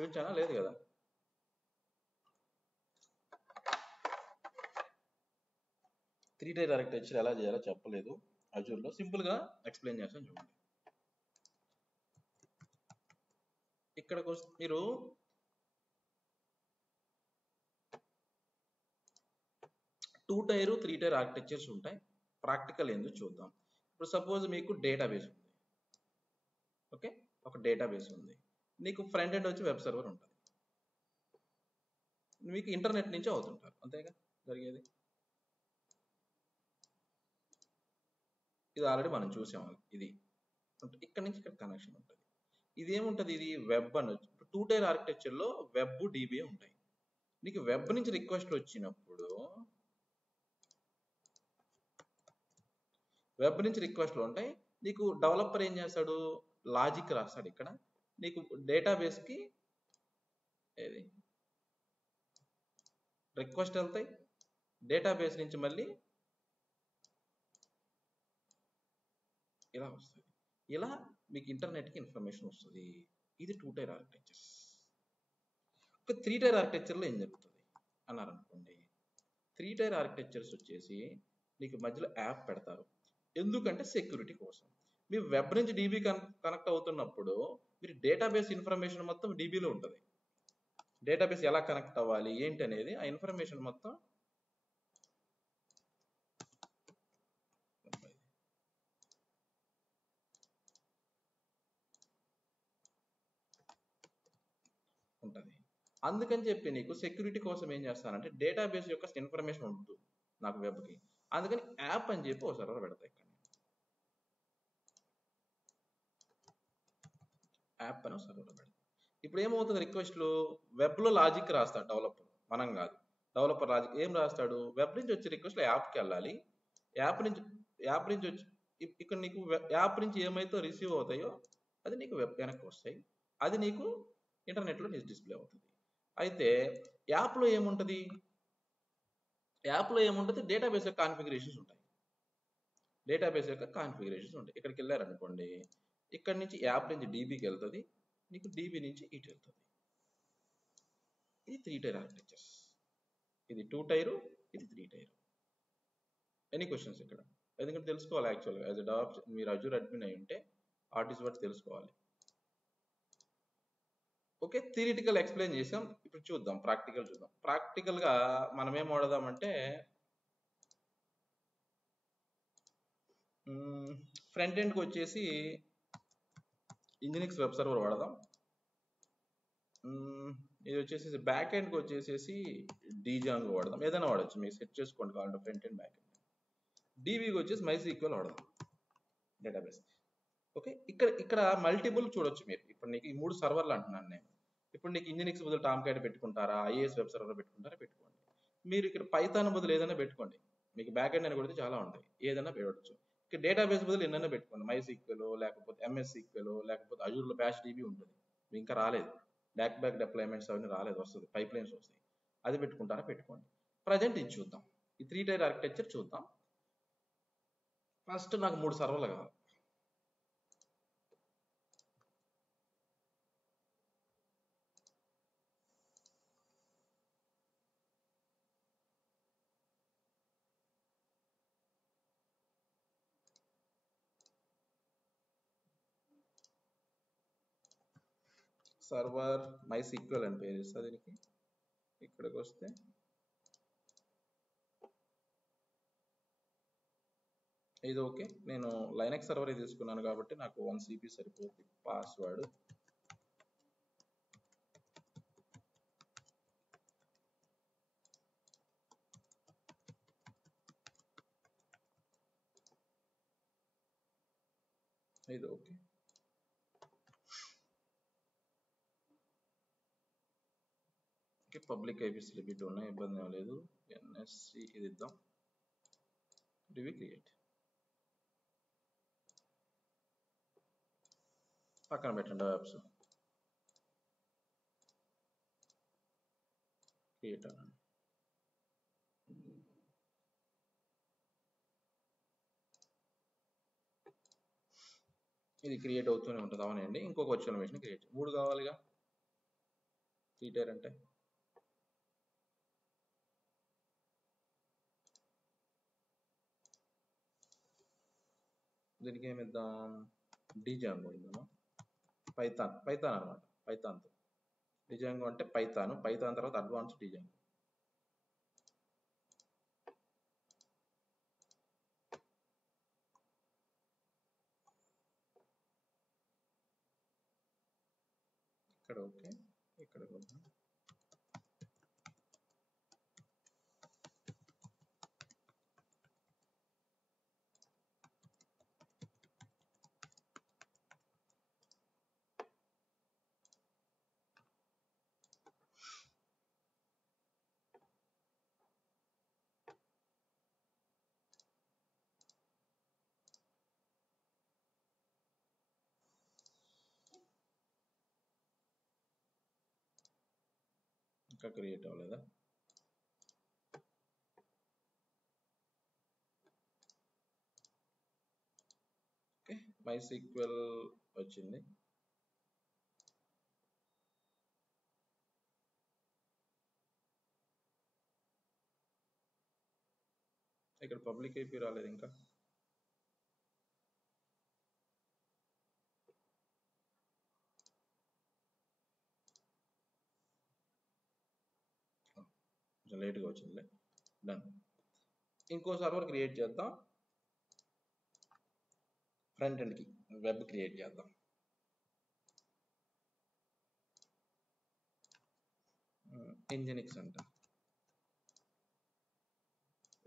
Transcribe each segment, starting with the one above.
చూపించానా? లేదు కదా. Three tier architecture ఎలా చేయాలో చెప్పలేదు అజూర్లో, సింపుల్గా ఎక్స్ప్లెయిన్ చేస్తాను చూడండి. ఇక్కడికి వస్తే మీరు two tier three tier architectures ఉంటాయి. ప్రాక్టికల్ ఏందో చూద్దాం. ఇప్పుడు సపోజ్ మీకు డేటాబేస్ ఉంది. ఓకే, ఒక డేటాబేస్ ఉంది. నీకు ఫ్రంట్ ఎండ్ వచ్చి వెబ్ సర్వర్ ఉంటుంది. మీకు ఇంటర్నెట్ నుంచి అవుతుంటారు, అంతేగా జరిగేది. ఇది ఆల్రెడీ మనం చూసాము. ఇది ఇక్కడ నుంచి ఇక్కడ కనెక్షన్ ఉంటుంది. ఇది ఏముంటుంది, ఇది వెబ్ అనొచ్చు. టూ టైర్ ఆర్కిటెక్చర్లో వెబ్ డిబిఏ ఉంటాయి. నీకు వెబ్ నుంచి రిక్వెస్ట్ వచ్చినప్పుడు వెబ్ నుంచి రిక్వెస్ట్లు ఉంటాయి. నీకు డెవలపర్ ఏం చేస్తాడు, లాజిక్ రాస్తాడు. ఇక్కడ నీకు డేటాబేస్కి ఏది రిక్వెస్ట్ వెళ్తాయి, డేటాబేస్ నుంచి మళ్ళీ ఇలా వస్తుంది. ఇలా మీకు ఇంటర్నెట్కి ఇన్ఫర్మేషన్ వస్తుంది. ఇది టూ టైర్ ఆర్కిటెక్చర్స్. ఒక త్రీ టైర్ ఆర్కిటెక్చర్లో ఏం జరుగుతుంది అన్నారు అనుకోండి. త్రీ టైర్ ఆర్కిటెక్చర్స్ వచ్చేసి నీకు మధ్యలో యాప్ పెడతారు. ఎందుకంటే సెక్యూరిటీ కోసం. మీ వెబ్ నుంచి డీబీ కనెక్ట్ అవుతున్నప్పుడు మీరు డేటాబేస్ ఇన్ఫర్మేషన్ మొత్తం డీబీలో ఉంటుంది. డేటాబేస్ ఎలా కనెక్ట్ అవ్వాలి ఏంటి అనేది ఆ ఇన్ఫర్మేషన్ మొత్తం ఉంటుంది. అందుకని చెప్పి నీకు సెక్యూరిటీ కోసం ఏం చేస్తానంటే డేటాబేస్ యొక్క ఇన్ఫర్మేషన్ ఉంటుంది నాకు వెబ్కి. అందుకని యాప్ అని చెప్పి ఒక సర్వర్ పెడతాయి. ఇక్కడ యాప్ అని సర్వర్ పెడతాం. ఇప్పుడు ఏమవుతుంది, రిక్వెస్ట్లు వెబ్లో లాజిక్ రాస్తాడు డెవలపర్, మనం కాదు. డెవలపర్ లాజిక్ ఏం రాస్తాడు, వెబ్ నుంచి వచ్చే రిక్వెస్ట్లు యాప్కి వెళ్ళాలి. యాప్ నుంచి వచ్చి ఇక్కడ నీకు యాప్ నుంచి ఏమైతే రిసీవ్ అవుతాయో అది నీకు వెబ్ వెనక్కి వస్తాయి. అది నీకు ఇంటర్నెట్లో నీకు డిస్ప్లే అవుతుంది. అయితే యాప్లో ఏముంటుంది, డేటాబేస్ యొక్క కాన్ఫిగరేషన్స్ ఉంటాయి. ఇక్కడికి వెళ్ళారనుకోండి, ఇక్కడ నుంచి యాప్ నుంచి డీబీకి వెళ్తుంది, నీకు డీబీ నుంచి ఇటు వెళ్తుంది. ఇది త్రీ టైర్ ఆర్కిటెక్చర్స్. ఇది టూ టైరు, ఇది త్రీ టైరు. ఎనీ క్వశ్చన్స్ ఇక్కడ? ఎందుకంటే తెలుసుకోవాలి యాక్చువల్గా. యాజ్ ఎ డెవలప్ మీరు అజూర్ అడ్మిన్ అయి ఉంటే ఆర్టిస్ట్ వర్డ్ తెలుసుకోవాలి. ఓకే, థియరిటికల్ ఎక్స్ప్లెయిన్ చేసాం. ఇప్పుడు చూద్దాం ప్రాక్టికల్. ప్రాక్టికల్గా మనం ఏం వాడదామంటే ఫ్రంట్ ఎండ్కి వచ్చేసి ఇంజినిక్స్ వెబ్ సర్వర్ వాడదాం. ఇది వచ్చేసి బ్యాక్ ఎండ్కి వచ్చేసి డీజాంగో వాడదాం. ఏదైనా వాడచ్చు, మీరు సెట్ చేసుకోండి కావాలంటే ఫ్రంట్ ఎండ్ బ్యాక్ ఎండ్. డీబీకి వచ్చేసి MySQL వాడదాం డేటాబేస్. ఓకే, ఇక్కడ మల్టిపుల్ చూడొచ్చు మీరు. ఇప్పుడు నీకు ఈ 3 సర్వర్లు అంటున్నాను నేను. ఇప్పుడు నీకు ఇంజినిక్స్ బదులు టామ్క్యాట్ పెట్టుకుంటారా, IIS వెబ్ సర్వర్ పెట్టుకుంటారా, పెట్టుకోండి. మీరు ఇక్కడ పైథాన్ బదులు ఏదైనా పెట్టుకోండి. మీకు బ్యాక్ ఎండ్ అని కొడితే చాలా ఉంటాయి, ఏదైనా పెట్టవచ్చు. ఇక్కడ డేటాబేస్ బదులు ఎన్నైనా పెట్టుకోండి. MySQL లేకపోతే MS SQL లేకపోతే అజూర్లో బ్యాష్ DB ఉంటుంది. ఇంకా రాలేదు, బ్యాక్ డిప్లాయ్మెంట్స్ అవన్నీ రాలేదు, వస్తుంది, పైప్ లైన్స్ వస్తాయి. అది పెట్టుకుంటారా, పెట్టుకోండి. ప్రజెంట్ ఇది చూద్దాం. ఈ త్రీ టైర్ ఆర్కిటెక్చర్ చూద్దాం. ఫస్ట్ నాకు 3 సర్వర్లు కావాలి. సర్వర్ MySQL అని పేరు ఇస్తుంది దీనికి. ఇక్కడికి వస్తే ఇది ఓకే. నేను లైనక్స్ సర్వర్ తీసుకున్నాను కాబట్టి నాకు 1 CP సరిపోతుంది. పాస్వర్డ్ ఇది ఓకే. పబ్లిక్ IPs లిమిట్ ఉన్నాయి, ఇబ్బంది ఏం లేదు. NSC ఇది ఇద్దాం. డివి క్రియేట్ పక్కన పెట్టండి. యాప్స్ క్రియేట్ అనండి. ఇది క్రియేట్ అవుతూనే ఉంటుంది. అవునండి, ఇంకొక వర్చువల్ మెషిన్ క్రియేట్ 3 కావాలిగా. త్రీ టైర్ అంటే దీనికి ఏమి ఇద్దాం, డిజాంగో ఇద్దామా, పైథాన్ అనమాట, పైథాన్. డిజాంగో అంటే పైథాన్ తర్వాత అడ్వాన్స్ డిజాంగో. ఇక్కడ ఓకే, ఇక్కడ కొద్దాం. ఇంకా క్రియేట్ అవ్వలేదా? ఓకే, MySQL వచ్చింది. ఇక్కడ పబ్లిక్ ఐపీ రాలేదు ఇంకా. కొంచెం లేట్గా వచ్చిందిలే. డన్. ఇంకో సర్వర్ క్రియేట్ చేద్దాం, ఫ్రంట్ ఎండ్కి వెబ్ క్రియేట్ చేద్దాం. ఇంజనిక్స్ అంట.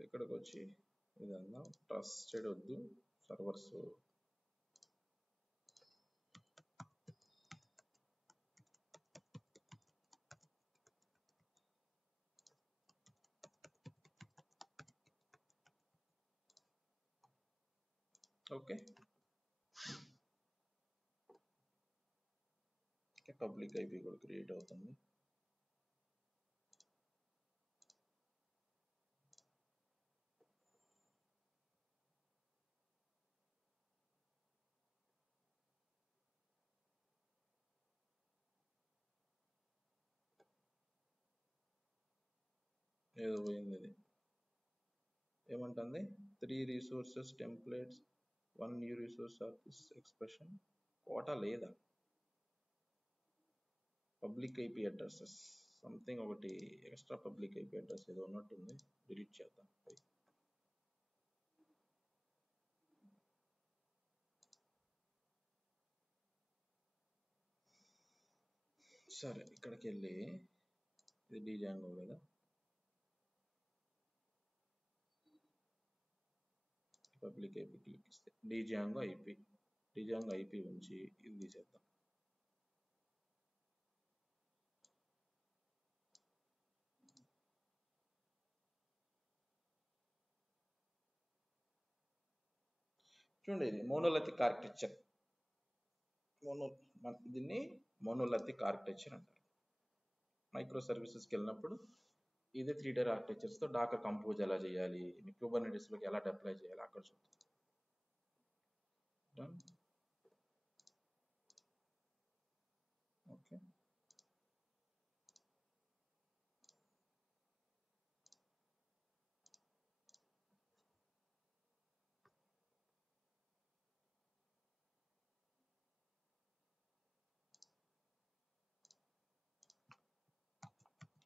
ఇక్కడికి వచ్చి ఇదన్నా ట్రస్టెడ్ వద్దు, సర్వర్స్ ఓకే. పబ్లిక్ ఐపీ కూడా క్రియేట్ అవుతుంది. ఏదో పోయింది ఇది, ఏమంటుంది, 3 resources templates, 1 new resource office expression. Quota లేదా? పబ్లిక్ ఐపీ అడ్రసెస్ సంథింగ్ ఒకటి ఎక్స్ట్రా పబ్లిక్ ఐపీ అడ్రస్ ఏదో ఉన్నట్టుంది, డిలీట్ చేద్దాం. సరే, ఇక్కడికి వెళ్ళి ఇది డిజాంగో కదా, పబ్లిక్ ఐపీ క్లిక్ ఇస్తే డిజాంగో ఐపీ ఉంచి ఇది తీసేద్దాం. చూడండి, ఇది మోనోలిథిక్ ఆర్కిటెక్చర్. దీన్ని మోనోలిథిక్ ఆర్కిటెక్చర్ అంటారు. మైక్రో సర్వీసెస్కి వెళ్ళినప్పుడు ఇది 3 టైర్ ఆర్కిటెక్చర్స్తో డాకర్ కంపోజ్ ఎలా చేయాలి, మీ కుబర్నెటిస్లోకి ఎలా అప్లై చేయాలి అక్కడ చూద్దాం. ఓకే,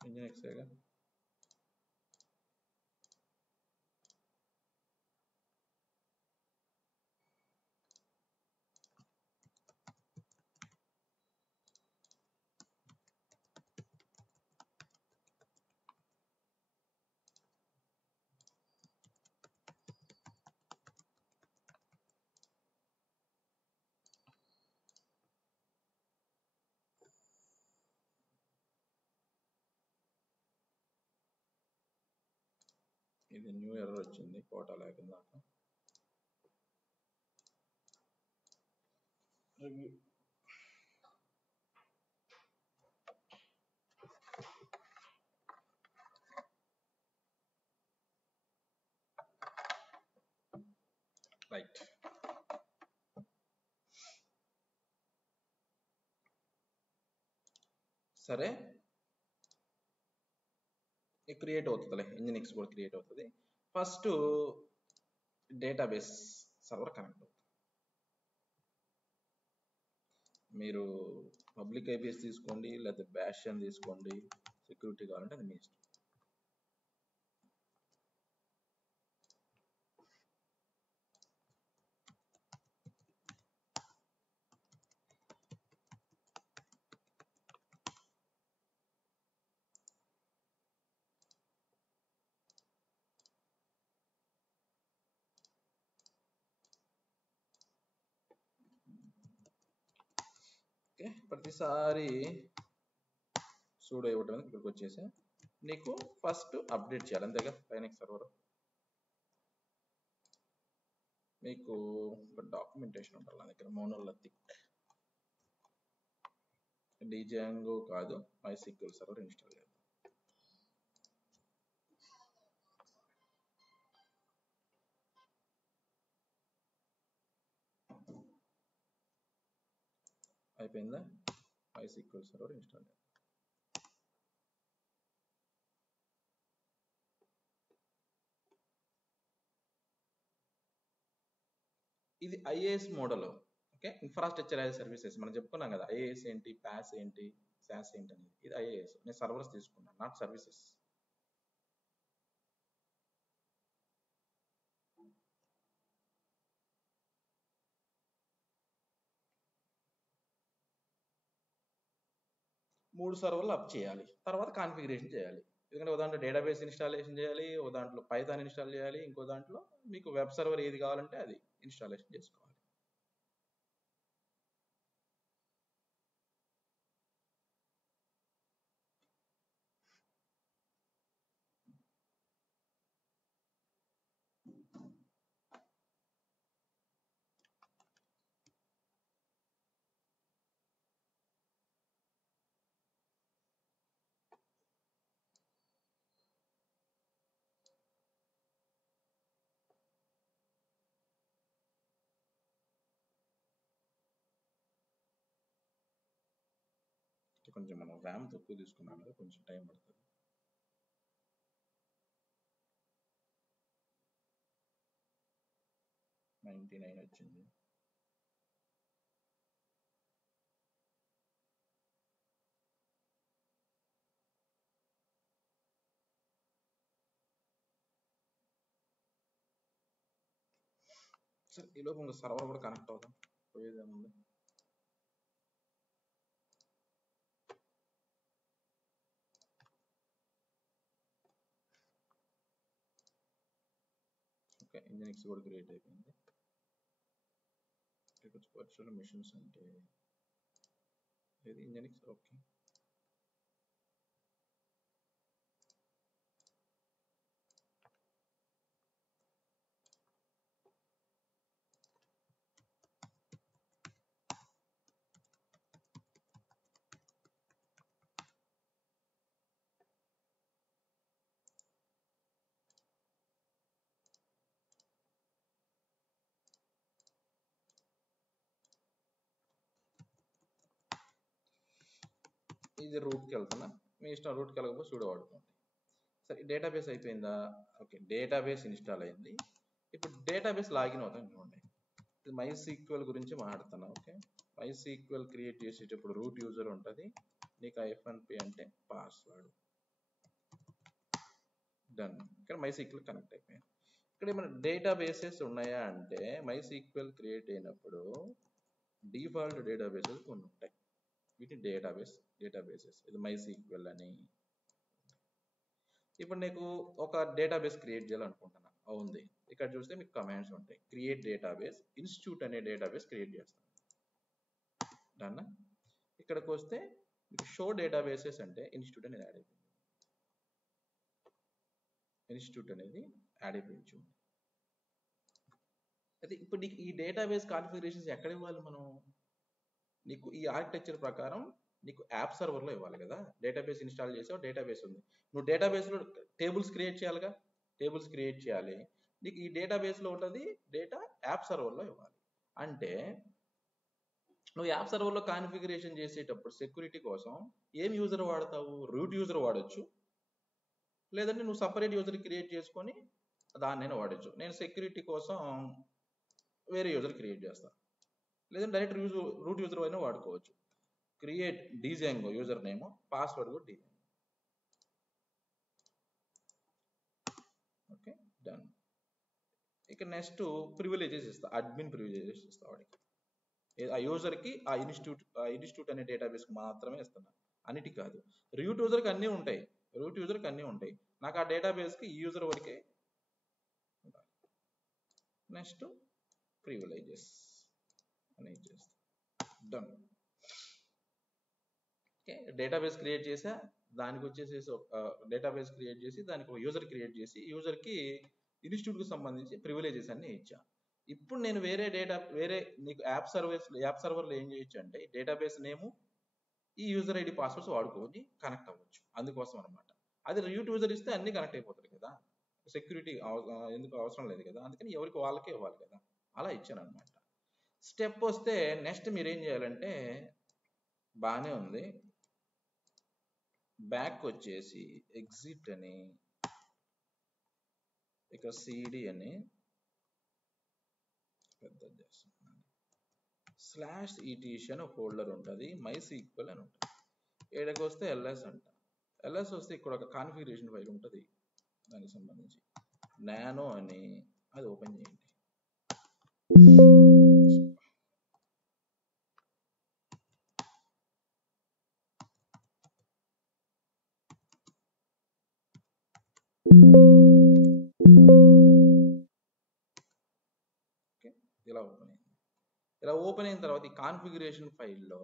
ఇంజిన్ ఎక్సేగా. ఇది న్యూ ఎర్రర్ వచ్చింది, కోటా లేకుండా. Review right. సరే, క్రియేట్ అవుతుందిలే, ఇంజినిక్స్ కూడా క్రియేట్ అవుతుంది. ఫస్ట్ డేటాబేస్ సర్వర్ కనెక్ట్ అవుతుంది. మీరు పబ్లిక్ ఐపీఎస్ తీసుకోండి, లేకపోతే బ్యాషియన్ తీసుకోండి, సెక్యూరిటీ కావాలంటే అది మీ ఇష్టం. ఓకే, ప్రతిసారి సూడో ఇవ్వడం ఇక్కడికి వచ్చేసి నీకు ఫస్ట్ అప్డేట్ చేయాలి అంతేగా. లైనక్స్ సర్వర్ మీకు ఒక డాక్యుమెంటేషన్ ఉండాలి నా దగ్గర. మోనోలిథిక్ డిజాంగో కాదు, MySQL సర్వర్ ఇన్స్టాల్ చేయాలి. అయిపోయిందా? MySQL సర్వర్ ఇన్స్టాల్ చేయాలి. ఇది IAS model. Okay, infrastructure as services మనం చెప్పుకున్నాం కదా. ఐఏఎస్ ఏంటి, పాస్ ఏంటి, సాస్ ఏంటి అనేది. ఇది ఐఏఎస్. నేను సర్వర్స్ తీసుకున్నాను, నాట్ సర్వీసెస్. మూడు సర్వర్లు అప్ చేయాలి, తర్వాత కాన్ఫిగరేషన్ చేయాలి. ఎందుకంటే ఒక దాంట్లో డేటాబేస్ ఇన్స్టాలేషన్ చేయాలి, ఒక దాంట్లో పైథాన్ ఇన్స్టాల్ చేయాలి, ఇంకో దాంట్లో మీకు వెబ్ సర్వర్ ఏది కావాలంటే అది ఇన్స్టాలేషన్ చేసుకోవాలి. కొంచెం మనం ర్యామ్ తక్కువ తీసుకున్నాం కదా, కొంచెం టైం పడుతుంది. $99 వచ్చింది. సరే, ఈలోపు ఇంకో సర్వర్ కూడా కనెక్ట్ అవుతాం, పోయేదేముంది. ఓకే, ఇంజినిక్స్ కూడా క్రియేట్ అయిపోయింది. వర్చువల్ మిషన్స్ అంటే ఏది ఇంజినిక్స్. ఓకే, ఇది రూట్కి వెళ్తున్నా, మీ ఇష్టం. రూట్కి వెళ్ళకపోతే సూడో వాడుకోండి. సరే, డేటాబేస్ అయిపోయిందా? ఓకే, డేటాబేస్ ఇన్స్టాల్ అయింది. ఇప్పుడు డేటాబేస్ లాగిన్ అవుతాం. చూడండి, ఇది MySQL గురించి మాట్లాడుతున్నా. ఓకే, MySQL క్రియేట్ చేసేటప్పుడు రూట్ యూజర్ ఉంటుంది, నీకు IFNP అంటే పాస్వర్డ్. డన్. ఇక్కడ MySQL కనెక్ట్ అయిపోయింది. ఇక్కడ ఏమైనా డేటాబేసెస్ ఉన్నాయా అంటే MySQL క్రియేట్ అయినప్పుడు డిఫాల్ట్ డేటాబేసెస్ కొన్ని ఉంటాయి. వీటి డేటాబేసెస్. ఇది MySQL అని. ఇప్పుడు నీకు ఒక డేటాబేస్ క్రియేట్ చేయాలనుకుంటున్నా, అవుంది. ఇక్కడ చూస్తే మీకు కమాండ్స్ ఉంటాయి. క్రియేట్ డేటాబేస్, ఇన్స్టిట్యూట్ అనే డేటాబేస్ క్రియేట్ చేస్తాను. డన్. ఇక్కడికి వస్తే మీకు షో డేటాబేసెస్ అంటే ఇన్స్టిట్యూట్ అనేది యాడ్ అయిపోయింది. ఇన్స్టిట్యూట్ అనేది యాడ్ అయిపోయింది. అయితే ఇప్పుడు నీకు ఈ డేటాబేస్ కాన్ఫిగరేషన్స్ ఎక్కడ ఇవ్వాలి మనం? నీకు ఈ ఆర్కిటెక్చర్ ప్రకారం నీకు యాప్ సర్వర్లో ఇవ్వాలి కదా. డేటాబేస్ ఇన్స్టాల్ చేసావు, డేటాబేస్ ఉంది, నువ్వు డేటాబేస్లో టేబుల్స్ క్రియేట్ చేయాలి. నీకు ఈ డేటాబేస్లో ఉంటుంది, డేటా యాప్ సర్వర్లో ఇవ్వాలి. అంటే నువ్వు యాప్ సర్వర్లో కాన్ఫిగరేషన్ చేసేటప్పుడు సెక్యూరిటీ కోసం ఏం యూజర్ వాడతావు? రూట్ యూజర్ వాడచ్చు, లేదంటే నువ్వు సపరేట్ యూజర్ క్రియేట్ చేసుకొని దాన్నైనా వాడచ్చు. నేను సెక్యూరిటీ కోసం వేరే యూజర్ క్రియేట్ చేస్తాను, లేదంటే డైరెక్ట్ రూట్ యూజర్ అయినా వాడుకోవచ్చు. Create Django user name, password కూడా డిజాంగో. Okay, done. ఇక నెక్స్ట్ ప్రివిలేజెస్ ఇస్తా, అడ్మిన్ ప్రివిలేజెస్ ఇస్తా వాడికి. ఆ యూజర్కి ఆ ఇన్స్టిట్యూట్ అనే డేటాబేస్కి మాత్రమే ఇస్తున్నా, అన్నిటికి కాదు. రూట్ యూజర్కి అన్నీ ఉంటాయి, రూట్ యూజర్కి అన్నీ ఉంటాయి, నాకు ఆ డేటాబేస్కి ఈ యూజర్ వరకే ఉండాలి. నెక్స్ట్ ప్రివిలేజెస్ అనేది చేస్తా, డన్. ఓకే, డేటాబేస్ క్రియేట్ చేసా, దానికి వచ్చేసేసి డేటాబేస్ క్రియేట్ చేసి దానికి ఒక యూజర్ క్రియేట్ చేసి యూజర్కి ఇన్స్టిట్యూట్కి సంబంధించి ప్రివిలేజెస్ అన్ని ఇచ్చా. ఇప్పుడు నేను వేరే నీకు యాప్ సర్వర్లో ఏం చేయొచ్చు అంటే డేటాబేస్ నేము, ఈ యూజర్ ఐడి పాస్వర్డ్స్ వాడుకొని కనెక్ట్ అవ్వచ్చు, అందుకోసం అనమాట. అది రూట్ యూజర్ ఇస్తే అన్ని కనెక్ట్ అయిపోతారు కదా, సెక్యూరిటీ ఎందుకు అవసరం లేదు కదా, అందుకని ఎవరికి వాళ్ళకే ఇవ్వాలి కదా, అలా ఇచ్చాను అనమాట. స్టెప్ వస్తే నెక్స్ట్ మీరు ఏం చేయాలంటే, బాగానే ఉంది, బ్యాక్ వచ్చేసి ఎగ్జిట్ అని, ఇక్కడ సిడి అని పెద్ద చేస్తున్నాను, /etc అని ఫోల్డర్ ఉంటుంది, MySQL అని ఉంటుంది. ఏడకి వస్తే ఎల్ఎస్ అంట, ఎల్ఎస్ వస్తే ఇక్కడ ఒక కాన్ఫిగరేషన్ ఫైల్ ఉంటుంది, దానికి సంబంధించి నానో అని, అది ఓపెన్ చేయండి. ఓకే, ఇలా ఓపెన్ అయింది. ఇలా ఓపెన్ అయిన తర్వాత ఈ కాన్ఫిగరేషన్ ఫైల్లో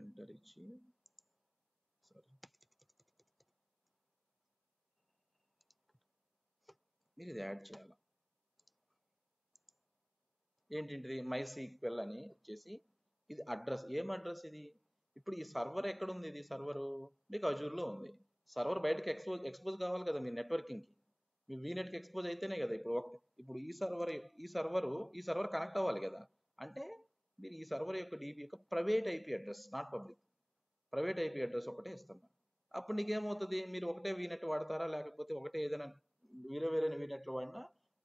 ఎంటర్ ఇచ్చి, మీరు ఇది యాడ్ చేయాలి. ఏంటిది MySQL అని వచ్చేసి, ఇది అడ్రస్, ఏం అడ్రస్ ఇది, ఇప్పుడు ఈ సర్వర్ ఎక్కడ ఉంది, ఇది సర్వరు మీకు అజూర్లో ఉంది. సర్వర్ బయటకి ఎక్స్పోజ్ కావాలి కదా మీ నెట్వర్కింగ్కి, మీ వీనెట్కి ఎక్స్పోజ్ అయితేనే కదా. ఇప్పుడు ఈ సర్వర్ కనెక్ట్ అవ్వాలి కదా, అంటే మీరు ఈ సర్వర్ యొక్క DB యొక్క private IP address, not public, private IP address ఒకటే ఇస్తున్నా. అప్పుడు నీకేమవుతుంది, మీరు ఒకటే వీనెట్ వాడతారా, లేకపోతే ఒకటే ఏదైనా వేరే వీనెట్లు వాడినా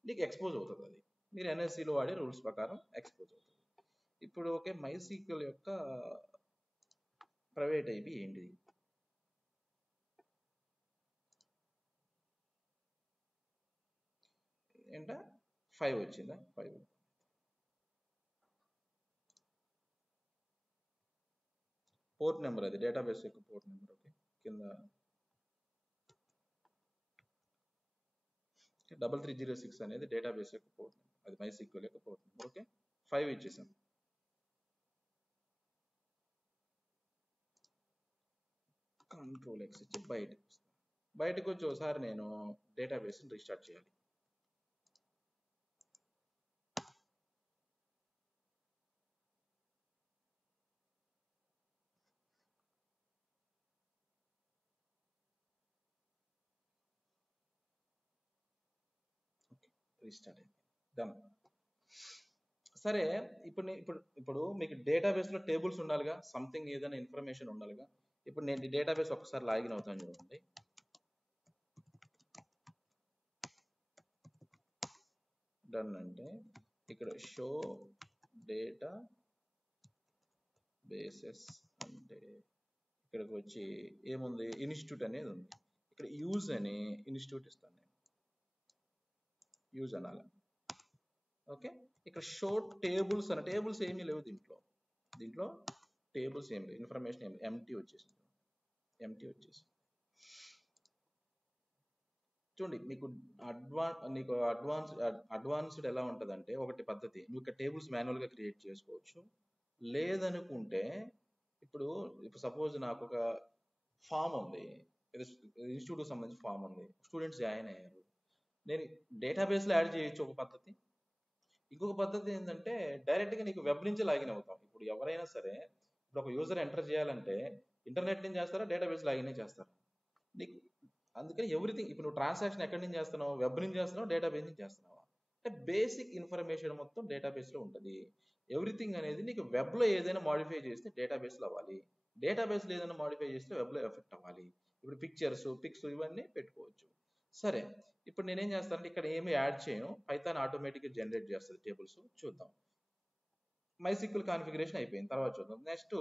నీకు ఎక్స్పోజ్ అవుతుంది. అది మీరు NSCలో వాడే రూల్స్ ప్రకారం ఎక్స్పోజ్ అవుతుంది. ఇప్పుడు ఓకే, MySQL యొక్క ప్రైవేట్ IP ఏంటిది, ఏంట 5 వచ్చిందా, 5 పోర్ట్ నెంబర్, అది డేటాబేస్ యొక్క పోర్ట్ నెంబర్. ఓకే, కింద 3306 అనేది డేటాబేస్ యొక్క పోర్ట్ నెంబర్, అది MySQL యొక్క పోర్ట్ నెంబర్. ఓకే, 5 ఇచ్చేసాం. Ctrl+X ఇచ్చి బయటకు వచ్చి ఒకసారి నేను డేటాబేస్ని రీస్టార్ట్ చేయాలి. రీస్టార్ట్ అయింది, డన్. సరే, ఇప్పుడు మీకు డేటాబేస్లో టేబుల్స్ ఉండాలిగా, సంథింగ్ ఏదైనా ఇన్ఫర్మేషన్ ఉండాలిగా. ఇప్పుడు నేను ఈ డేటాబేస్ ఒకసారి లాగిన్ అవుతాను చూడండి. డన్ అంటే ఇక్కడ షో డేటా బేసెస్ అంటే ఇక్కడికి వచ్చి ఏముంది, ఇన్స్టిట్యూట్ అనేది ఉంది. ఇక్కడ యూజ్ అని ఇన్స్టిట్యూట్ ఇస్తాను నేను, యూజ్ అనాలి. ఓకే, ఇక్కడ షో టేబుల్స్ అన్న, టేబుల్స్ ఏమీ లేవు దీంట్లో టేబుల్స్ ఏమి లేవు, ఇన్ఫర్మేషన్ ఏమి, ఎంటీ వచ్చేసింది. చూడండి, మీకు అడ్వాన్స్డ్ ఎలా ఉంటుంది అంటే, ఒకటి పద్ధతి, నువ్వు ఇక్కడ టేబుల్స్ మాన్యువల్గా క్రియేట్ చేసుకోవచ్చు. లేదనుకుంటే ఇప్పుడు సపోజ్ నాకు ఒక ఫామ్ ఉంది, ఇన్స్టిట్యూట్కి సంబంధించి ఫామ్ ఉంది, స్టూడెంట్స్ జాయిన్ అయ్యారు, నేను డేటాబేస్లో యాడ్ చేయొచ్చు ఒక పద్ధతి. ఇంకొక పద్ధతి ఏంటంటే డైరెక్ట్గా నీకు వెబ్ నుంచి లాగిన్ అవుతాం. ఇప్పుడు ఎవరైనా సరే, ఇప్పుడు ఒక యూజర్ ఎంటర్ చేయాలంటే ఇంటర్నెట్ నుంచి చేస్తారా, డేటాబేస్ లాగిన్ చేస్తారా, నీకు అందుకని ఎవ్రీథింగ్. ఇప్పుడు నువ్వు ట్రాన్సాక్షన్ ఎక్కడి నుంచి చేస్తున్నావు, వెబ్ నుంచి చేస్తున్నావు, డేటాబేస్ నుంచి చేస్తున్నావా, అంటే బేసిక్ ఇన్ఫర్మేషన్ మొత్తం డేటాబేస్లో ఉంటుంది. ఎవ్రీథింగ్ అనేది నీకు వెబ్లో ఏదైనా మాడిఫై చేస్తే డేటాబేస్లో అవ్వాలి, డేటాబేస్లో ఏదైనా మాడిఫై చేస్తే వెబ్లో ఎఫెక్ట్ అవ్వాలి. ఇప్పుడు పిక్స్ ఇవన్నీ పెట్టుకోవచ్చు. సరే, ఇప్పుడు నేనేం చేస్తానంటే ఇక్కడ ఏమి యాడ్ చేయను, పైథాన్ ఆటోమేటిక్గా జనరేట్ చేస్తుంది టేబుల్స్. చూద్దాం. MySQL కాన్ఫిగరేషన్ అయిపోయింది, తర్వాత చూద్దాం. నెక్స్ట్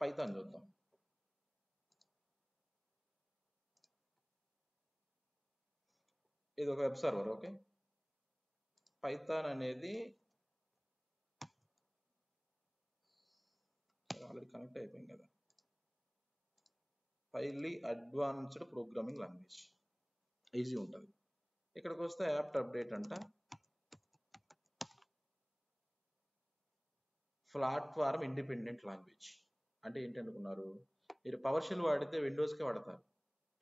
పైథాన్ చూద్దాం. ఇది ఒక వెబ్ సర్వర్. ఓకే, పైథాన్ అనేది ఆల్రెడీ కనెక్ట్ అయిపోయింది కదా. Highly advanced programming language, easy ఉంటుంది. ఇక్కడికి వస్తే యాప్ట్ అప్డేట్ అంట, ప్లాట్ఫామ్ ఇండిపెండెంట్ లాంగ్వేజ్. అంటే ఏంటి అనుకున్నారు? మీరు పవర్ షెల్ వాడితే విండోస్కే వాడతారు,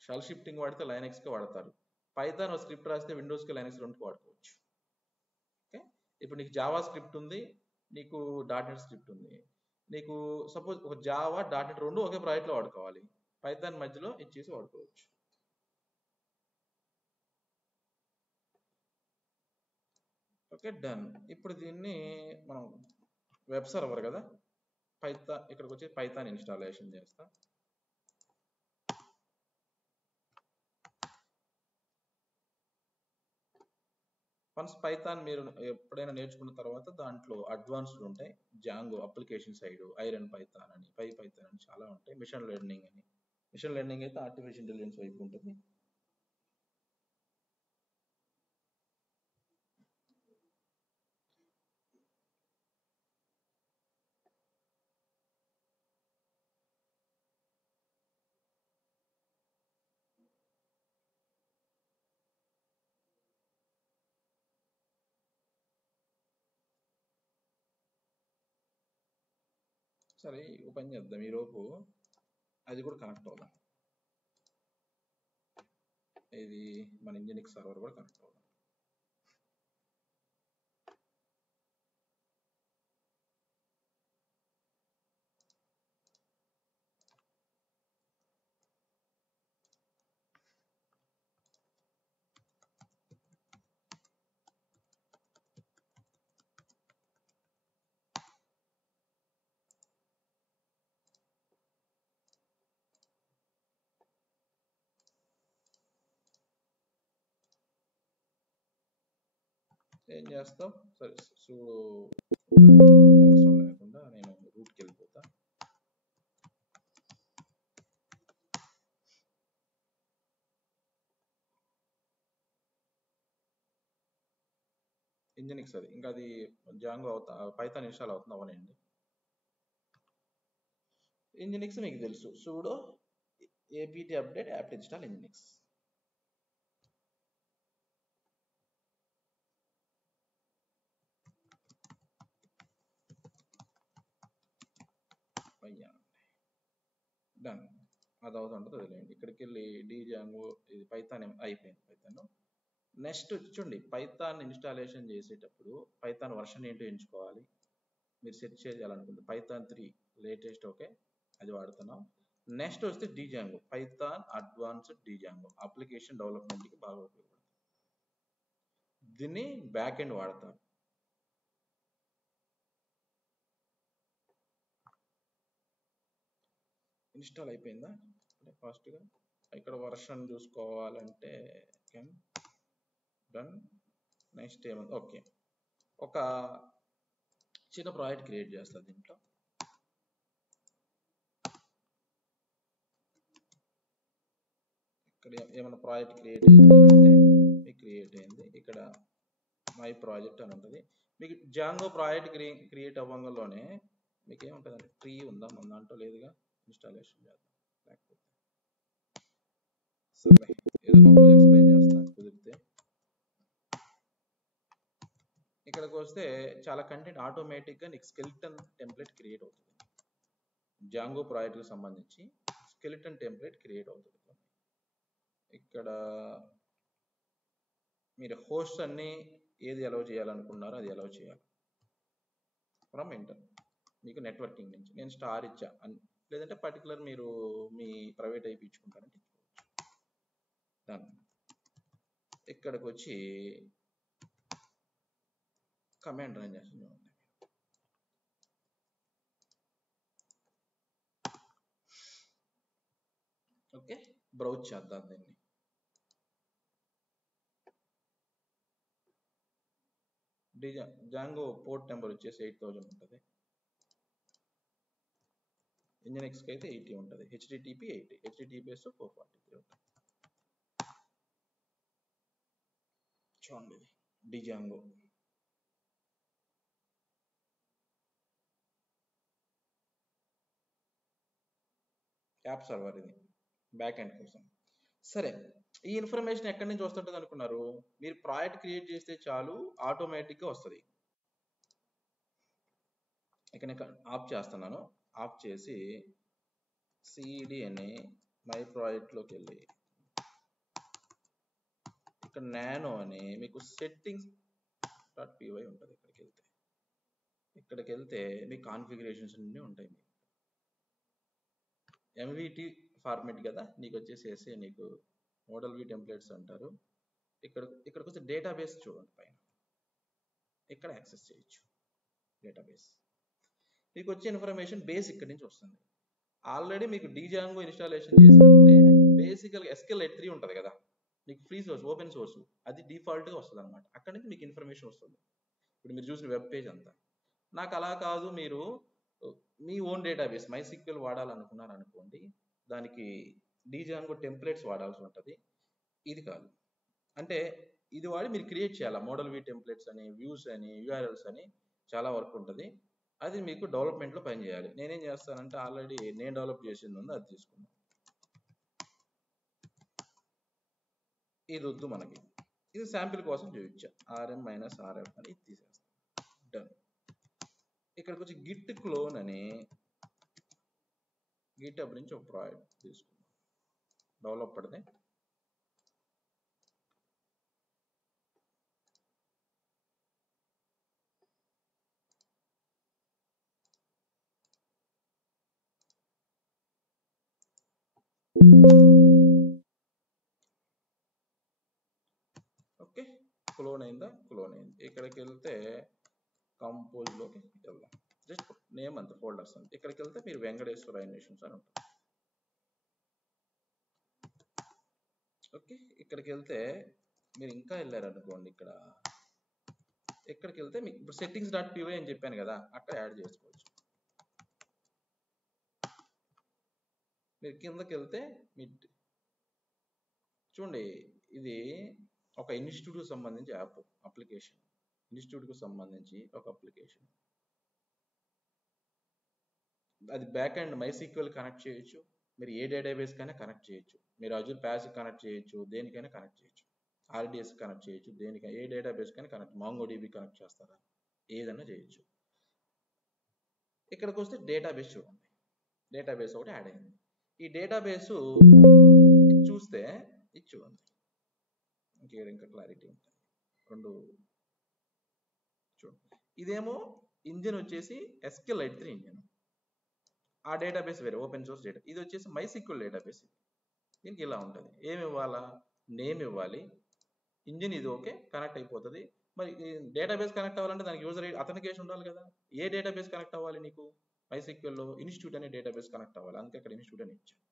షెల్ షిఫ్టింగ్ వాడితే లైనక్స్కే వాడతారు. పైథాన్ ఒక స్క్రిప్ట్ రాస్తే విండోస్కి లైనక్స్ రెండుకి వాడుకోవచ్చు. ఓకే, ఇప్పుడు నీకు జావా స్క్రిప్ట్ ఉంది, నీకు .NET స్క్రిప్ట్ ఉంది. నీకు సపోజ్ ఒక జావా .NET రెండు ఒకే ప్రాజెక్ట్లో వాడుకోవాలి, పైథాన్ మధ్యలో ఇచ్చేసి వాడుకోవచ్చు. Okay, done. ఇప్పుడు దీన్ని మనం వెబ్ సర్వర్ కదా, పైథాన్ ఇక్కడికి వచ్చి పైథాన్ ఇన్స్టాలేషన్ చేస్తా. వన్స్ పైథాన్ మీరు ఎప్పుడైనా నేర్చుకున్న తర్వాత దాంట్లో అడ్వాన్స్డ్ ఉంటాయి. Django application side, iron Python అని, పైథాన్ అని చాలా ఉంటాయి. మిషన్ లెర్నింగ్ అని, మిషన్ లెర్నింగ్ అయితే ఆర్టిఫిషియల్ ఇంటెలిజెన్స్ వైపు ఉంటుంది. సరే, ఓపెన్ చేద్దాం. ఈలోపు అది కూడా కనెక్ట్ అవుదాం. ఇది మన ఇంజినిక్స్ సర్వర్ కూడా కనెక్ట్ అవుదాం. ఏం చేస్తాం? సరే, అవసరం లేకుండా నేను రూట్కి వెళ్ళిపోతా. ఇంజినిక్స్ అది ఇంకా అది జాంగో అవుతా, పైథాన్ ఇన్స్టాల్ అవుతుంది అవనండి. ఇంజినిక్స్ మీకు తెలుసు, pseudo apt update apt install Nginx. Done. అది అవుతుంటుంది, వదిలేయండి. ఇక్కడికి వెళ్ళి జాంగో ఇది పైథాన్ అయిపోయింది. పైథాన్ నెక్స్ట్ చూడండి, పైథాన్ ఇన్స్టాలేషన్ చేసేటప్పుడు పైథాన్ వర్షన్ ఏంటో ఎంచుకోవాలి. మీరు సెట్ చేయాలనుకుంటే పైథాన్ 3 లేటెస్ట్. ఓకే, అది వాడుతున్నాం. నెక్స్ట్ వస్తే Django, Python advanced Django application డెవలప్మెంట్కి బాగా ఉపయోగపడుతుంది. దీన్ని బ్యాక్ ఎండ్ వాడతారు. ఇన్స్టాల్ అయిపోయిందా ఫాస్ట్గా? ఇక్కడ వర్షన్ చూసుకోవాలంటే డన్. నెక్స్ట్ ఏముంది? ఓకే, ఒక చిన్న ప్రాజెక్ట్ క్రియేట్ చేస్తా దీంట్లో. ఇక్కడ ఏమైనా ప్రాజెక్ట్ క్రియేట్ అయిందా అంటే మీకు క్రియేట్ అయింది. ఇక్కడ మై ప్రాజెక్ట్ అని ఉంటుంది. మీకు జాంగో ప్రాజెక్ట్ క్రియేట్ అవ్వగానే మీకు ఏముంటుందంటే ట్రీ ఉందా మన దాంట్లో? లేదుగా. ఇన్స్టాలేషన్ చేద్దాం. లేకపోతే సరే, ఏదైనా ఎక్స్ప్లెయిన్ చేస్తాను కుదిరితే. ఇక్కడికి వస్తే చాలా కంటెంట్ ఆటోమేటిక్గా నీకు స్కెలిటన్ టెంప్లెట్ క్రియేట్ అవుతుంది. జాంగో ప్రాజెక్ట్కి సంబంధించి స్కెలిటన్ టెంప్లెట్ క్రియేట్ అవుతుంది. ఇక్కడ మీరు హోస్ట్ అన్ని ఏది అలౌ చేయాలనుకున్నారో అది అలౌ చేయాలి ఫ్రమ్ ఎంటర్. మీకు నెట్వర్కింగ్ నుంచి నేను స్టార్ ఇచ్చా, లేదంటే పర్టికులర్ మీరు మీ ప్రైవేట్ ఐపీ ఇచ్చుకుంటారంటే ఇచ్చుకోవచ్చు. ఇక్కడికి వచ్చి కమాండ్ రన్ చేస్తుంది. ఓకే, బ్రౌజ్ చేద్దాం దీన్ని. జాంగో పోర్ట్ నెంబర్ వచ్చేసి 8000 ఉంటుంది. ఇంజిన్ అయితే 80 ఉంటుంది. హెచ్డిటిపి 80, హెచ్డిటిపిఎస్ 443 ఉంటుంది. చూడండి డిజాంగో యాప్ సర్వర్, ఇది బ్యాక్ ఎండ్ కోసం. సరే, ఈ ఇన్ఫర్మేషన్ ఎక్కడి నుంచి వస్తుంటుంది అనుకున్నారు? మీరు ప్రాజెక్ట్ క్రియేట్ చేస్తే చాలు ఆటోమేటిక్గా వస్తుంది. ఇక్కడ నేను ఆఫ్ చేస్తున్నాను. ఆఫ్ చేసి సిడి అని మై ప్రాజెక్ట్లోకి వెళ్ళి ఇక్కడ నానో అని మీకు సెట్టింగ్స్ .py ఉంటుంది. ఇక్కడికి వెళ్తే మీ కాన్ఫిగరేషన్స్ అన్నీ ఉంటాయి. మీకు ఎంవిటి ఫార్మేట్ కదా, నీకు వచ్చేసేసి నీకు మోడల్ వి టెంప్లెట్స్ అంటారు. ఇక్కడికి వస్తే డేటాబేస్ చూడండి పైన, ఇక్కడ యాక్సెస్ చేయొచ్చు. డేటాబేస్ మీకు వచ్చే ఇన్ఫర్మేషన్ బేస్ ఇక్కడి నుంచి వస్తుంది. ఆల్రెడీ మీకు డిజాంగో ఇన్స్టాలేషన్ చేసినప్పుడే బేసికల్గా SQLite 3 ఉంటుంది కదా, మీకు ఫ్రీ సోర్స్ ఓపెన్ సోర్స్, అది డిఫాల్ట్గా వస్తుంది అనమాట. అక్కడి నుంచి మీకు ఇన్ఫర్మేషన్ వస్తుంది. ఇప్పుడు మీరు చూసిన వెబ్ పేజ్ అంతా. నాకు అలా కాదు, మీరు మీ ఓన్ డేటాబేస్ MySQL వాడాలనుకున్నారు అనుకోండి, దానికి డిజాంగో టెంప్లెట్స్ వాడాల్సి ఉంటుంది. ఇది కాదు అంటే ఇది వాడి మీరు క్రియేట్ చేయాలి. మోడల్ వి టెంప్లెట్స్ అని, వ్యూస్ అని, URLs అని చాలా వర్క్ ఉంటుంది. అది మీకు డెవలప్మెంట్లో పని చేయాలి. నేనేం చేస్తానంటే ఆల్రెడీ నేను డెవలప్ చేసింది ఉంది, అది తీసుకున్నాను. ఇది వద్దు మనకి, ఇది శాంపిల్ కోసం చూపించా. RM-RF అని ఇది తీసేస్తాను. డన్. ఇక్కడికి వచ్చి గిట్ క్లోన్ అని గిటబ్ నుంచి ఒక ప్రాజెక్ట్ తీసుకున్నాం, డెవలపర్ది. ఓకే, క్లోన్ అయిందా? క్లోన్ అయింది. ఇక్కడికి వెళ్తే కంపోజ్లోకి వెళ్దాం. జస్ట్ నేమ్ అంత ఫోల్డర్స్ అంత. ఇక్కడికి వెళ్తే మీరు వెంకటేశ్వర ఇన్వెషన్స్ అని ఉంటుంది. ఓకే, ఇక్కడికి వెళ్తే మీరు ఇంకా వెళ్ళారనుకోండి, ఇక్కడికి వెళ్తే మీకు ఇప్పుడు settings.py అని చెప్పాను కదా, అక్కడ యాడ్ చేసుకోవచ్చు. మీరు కిందకి వెళ్తే చూడండి, ఇది ఒక ఇన్స్టిట్యూట్కి సంబంధించి యాప్ అప్లికేషన్. ఇన్స్టిట్యూట్కి సంబంధించి ఒక అప్లికేషన్. అది బ్యాక్ అండ్ MySQL కనెక్ట్ చేయొచ్చు. మీరు ఏ డేటాబేస్ కైనా కనెక్ట్ చేయొచ్చు. మీరు Azure PaaS కనెక్ట్ చేయొచ్చు, దేనికైనా కనెక్ట్ చేయొచ్చు. RDS కనెక్ట్ చేయొచ్చు, దేనికైనా ఏ డేటాబేస్ కైనా కనెక్ట్. MongoDB కనెక్ట్ చేస్తారా, ఏదైనా చేయొచ్చు. ఇక్కడికి వస్తే డేటాబేస్ చూడండి, డేటాబేస్ ఒకటి యాడ్ అయింది. ఈ డేటాబేస్ చూస్తే ఇది చూడండి, ఇంకా క్లారిటీ ఉంటుంది. రెండు చూడండి, ఇదేమో ఇంజిన్ వచ్చేసి SQLite 3 ఇంజిన్. ఆ డేటాబేస్ వేరే ఓపెన్ సోర్స్ డేటా. ఇది వచ్చేసి MySQL డేటాబేస్. దీనికి ఇలా ఉంటుంది. ఏమి ఇవ్వాలా? నేమ్ ఇవ్వాలి. ఇంజిన్ ఇది ఓకే, కనెక్ట్ అయిపోతుంది. మరి డేటాబేస్ కనెక్ట్ అవ్వాలంటే దానికి యూజర్ అథెంటికేషన్ ఉండాలి కదా. ఏ డేటాబేస్ కనెక్ట్ అవ్వాలి నీకు? MySQLలో ఇన్స్టిట్యూట్ అనే డేటాబేస్ కనెక్ట్ అవ్వాలి, అందుకే అక్కడ ఇన్స్టిట్యూట్ అని ఇచ్చాను.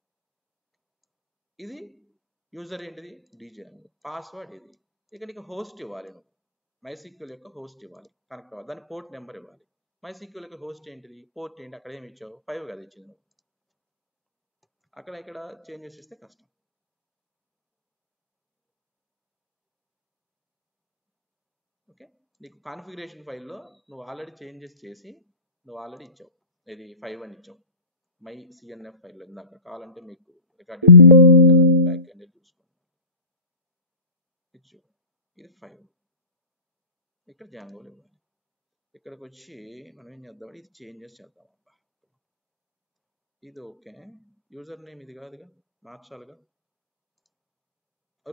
ఇది యూజర్ ఏంటిది? డిజాంగో. పాస్వర్డ్ ఇది. ఇక నీకు హోస్ట్ ఇవ్వాలి, నువ్వు MySQL యొక్క హోస్ట్ ఇవ్వాలి, కనెక్ట్ అవ్వాలి. దాని పోర్ట్ నెంబర్ ఇవ్వాలి. MySQL యొక్క హోస్ట్ ఏంటిది? పోర్ట్ ఏంటి? అక్కడ ఏమి ఇచ్చావు? 5 కదా ఇచ్చింది నువ్వు. అక్కడ ఇక్కడ చేంజెస్ ఇస్తే కష్టం. ఓకే, నీకు కాన్ఫిగరేషన్ ఫైల్లో నువ్వు ఆల్రెడీ చేంజెస్ చేసి నువ్వు ఆల్రెడీ ఇచ్చావు. ఇది 5 అని ఇచ్చావు MyCNF ఫైల్లో. ఇందాక కావాలంటే మీకు రికార్డెడ్ వీడియో ఉంటుంది కదా, బ్యాక్ ఎండ్ చూసుకోండి. ఇచ్చు, ఇది 5. ఇక్కడ జాంగోలు ఇవ్వాలి. ఇక్కడికి వచ్చి మనం ఏం చేద్దాం, ఇది చేంజెస్ చేద్దాం. అబ్బా, ఇది ఓకే. యూజర్ నేమ్ ఇది కాదుగా, మార్చాలిగా.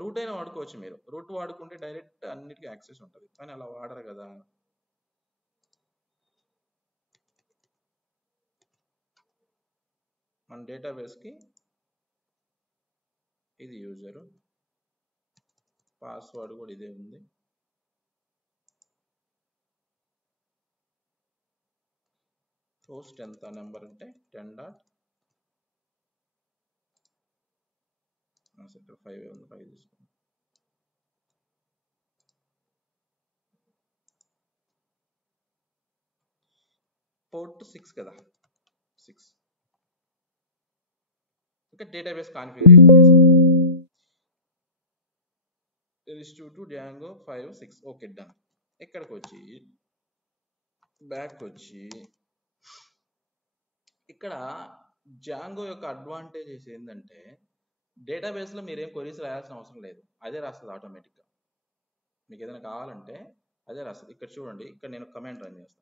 రూట్ అయినా వాడుకోవచ్చు. మీరు రూట్ వాడుకుంటే డైరెక్ట్ అన్నిటికీ యాక్సెస్ ఉంటుంది, కానీ అలా వాడరు కదా. మన డేటాబేస్కి ఇది యూజరు, పాస్వర్డ్ కూడా ఇదే ఉంది. హోస్ట్ ఎంత నెంబర్ అంటే 10. ఇక్కడ 5 ఉంది, 5 తీసుకోండి. పోర్ట్ 6 కదా, 6. ఓకే, డేటాబేస్ కాన్ఫిగరేషన్ చేసి టు Django 5 6. Okay, done. ఇక్కడికి వచ్చి బ్యాక్ వచ్చి ఇక్కడ Django యొక్క అడ్వాంటేజెస్ ఏంటంటే డేటాబేస్లో మీరేం క్వరీస్ రాయాల్సిన అవసరం లేదు, అదే రాస్తుంది ఆటోమేటిక్గా. మీకు ఏదైనా కావాలంటే అదే రాస్తుంది. ఇక్కడ చూడండి, ఇక్కడ నేను కమాండ్ రన్ చేస్తాను.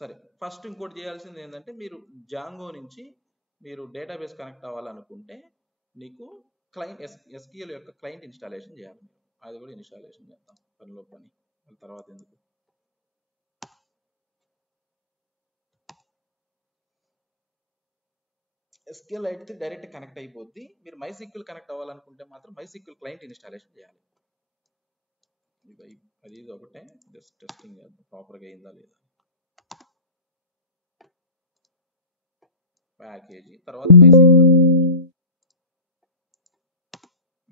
సరే, ఫస్ట్ ఇంకోటి చేయాల్సింది ఏంటంటే మీరు Django నుంచి మీరు డేటాబేస్ కనెక్ట్ అవ్వాలనుకుంటే నీకు క్లయింట్ SQL యొక్క క్లయింట్ ఇన్స్టాలేషన్ చేయాలి. మీరు అది కూడా ఇన్స్టాలేషన్ చేద్దాం పనిలో పని, తర్వాత ఎందుకు. SQL అయితే డైరెక్ట్ కనెక్ట్ అయిపోద్ది. మీరు MySQL కనెక్ట్ అవ్వాలనుకుంటే మాత్రం MySQL క్లయింట్ ఇన్స్టాలేషన్ చేయాలి. అది ఇది ఒకటే, జస్ట్ టెస్టింగ్ చేద్దాం ప్రాపర్గా అయిందా లేదా. ప్యాకేజీ తర్వాత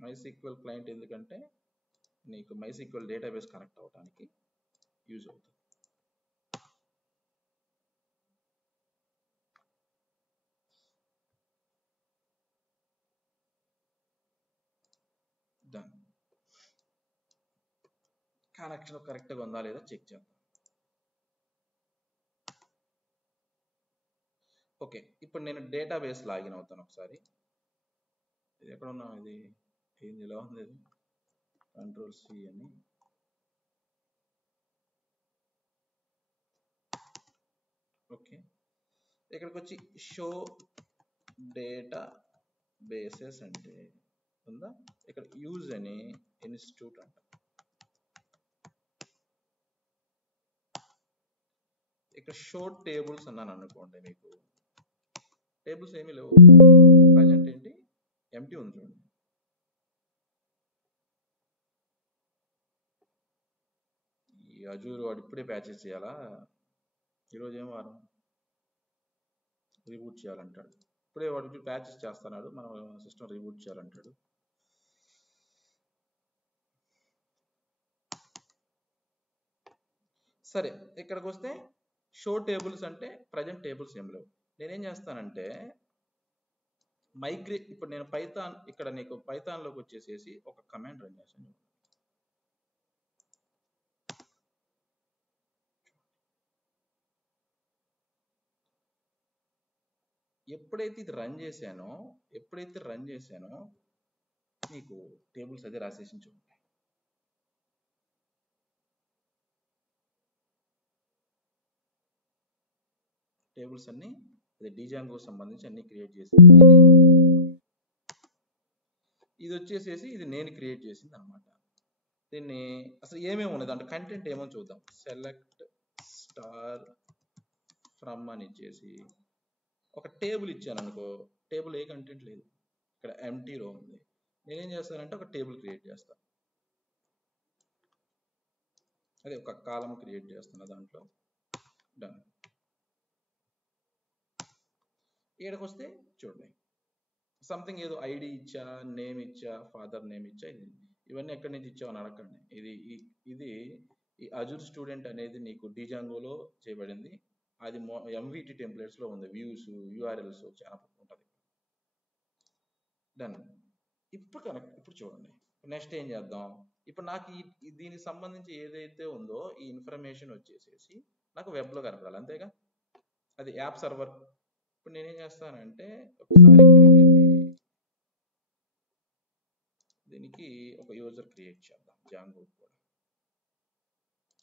MySQL క్లయింట్ ఎందుకంటే నీకు MySQL డేటాబేస్ కనెక్ట్ అవ్వడానికి యూజ్ అవుతుంది. డన్. కనెక్షన్ కరెక్ట్గా ఉందా లేదా చెక్ చేద్దాం. ఓకే, ఇప్పుడు నేను డేటాబేస్ లాగిన్ అవుతాను ఒకసారి. ఇది ఎక్కడ ఉన్నాం, ఇది ఏంది ఇలా ఉంది, ఇది Ctrl+C అని. ఓకే, ఇక్కడికి వచ్చి షో డేటా బేసెస్ అంటే ఉందా, ఇక్కడ యూజ్ అని ఇన్స్టిట్యూట్ అంట. ఇక్కడ షో టేబుల్స్ అన్నాను అనుకోండి, మీకు టేబుల్స్ ఏమీ లేవు, ప్రజెంట్ ఏంటి ఎంటీ ఉంది చూడండి. ఈ అజూర్ వాడు ఇప్పుడే ప్యాచెస్ చేయాలా, ఈరోజు ఏం వారం, రీబూట్ చేయాలంటాడు. ఇప్పుడే వాడికి ప్యాచెస్ చేస్తున్నాడు, మనం సిస్టమ్ రీబూట్ చేయాలంటాడు. సరే, ఇక్కడికి వస్తే షో టేబుల్స్ అంటే ప్రజెంట్ టేబుల్స్ ఏం లేవు. నేనేం చేస్తానంటే మైగ్రేట్, ఇప్పుడు నేను పైథాన్, ఇక్కడ నీకు పైథాన్లోకి వచ్చేసేసి ఒక కమాండ్ రన్ చేశాను. ఎప్పుడైతే ఇది రన్ చేశానో మీకు టేబుల్స్ అదే రాసేసి చూడండి. టేబుల్స్ అన్ని అదే Django సంబంధించి అన్ని క్రియేట్ చేసి, ఇది వచ్చేసేసి ఇది నేను క్రియేట్ చేసింది అనమాట. దీన్ని అసలు ఏమేమి ఉన్నది అంటే కంటెంట్ ఏమో చూద్దాం. సెలెక్ట్ స్టార్ ఫ్రమ్ అని ఇచ్చేసి ఒక టేబుల్ ఇచ్చాను అనుకో, టేబుల్ ఏ కంటెంట్ లేదు, ఇక్కడ ఎంటీ రో ఉంది. నేనేం చేస్తానంటే ఒక టేబుల్ క్రియేట్ చేస్తాను, అదే ఒక కాలం క్రియేట్ చేస్తున్నా దాంట్లో. డన్. ఇక్కడికి వస్తే చూడండి, సంథింగ్ ఏదో ఐడి ఇచ్చా, నేమ్ ఇచ్చా, ఫాదర్ నేమ్ ఇచ్చా, ఇవన్నీ ఎక్కడి నుంచి ఇచ్చావని అడగండి. ఇది ఈ అజూర్ స్టూడెంట్ అనేది నీకు Djangoలో చేయబడింది. అది MVT టెంప్లెట్స్లో ఉంది, వ్యూస్, URLs చాలా ఉంటుంది. డన్. ఇప్పుడు చూడండి, నెక్స్ట్ ఏం చేద్దాం. ఇప్పుడు నాకు దీనికి సంబంధించి ఏదైతే ఉందో ఈ ఇన్ఫర్మేషన్ వచ్చేసేసి నాకు వెబ్లో కనపడాలి, అంతేగా. అది యాప్ సర్వర్. ఇప్పుడు నేనేం చేస్తానంటే ఒకసారి ఇక్కడికి వెళ్ళి దీనికి ఒక యూజర్ క్రియేట్ చేద్దాం, Django కూడా.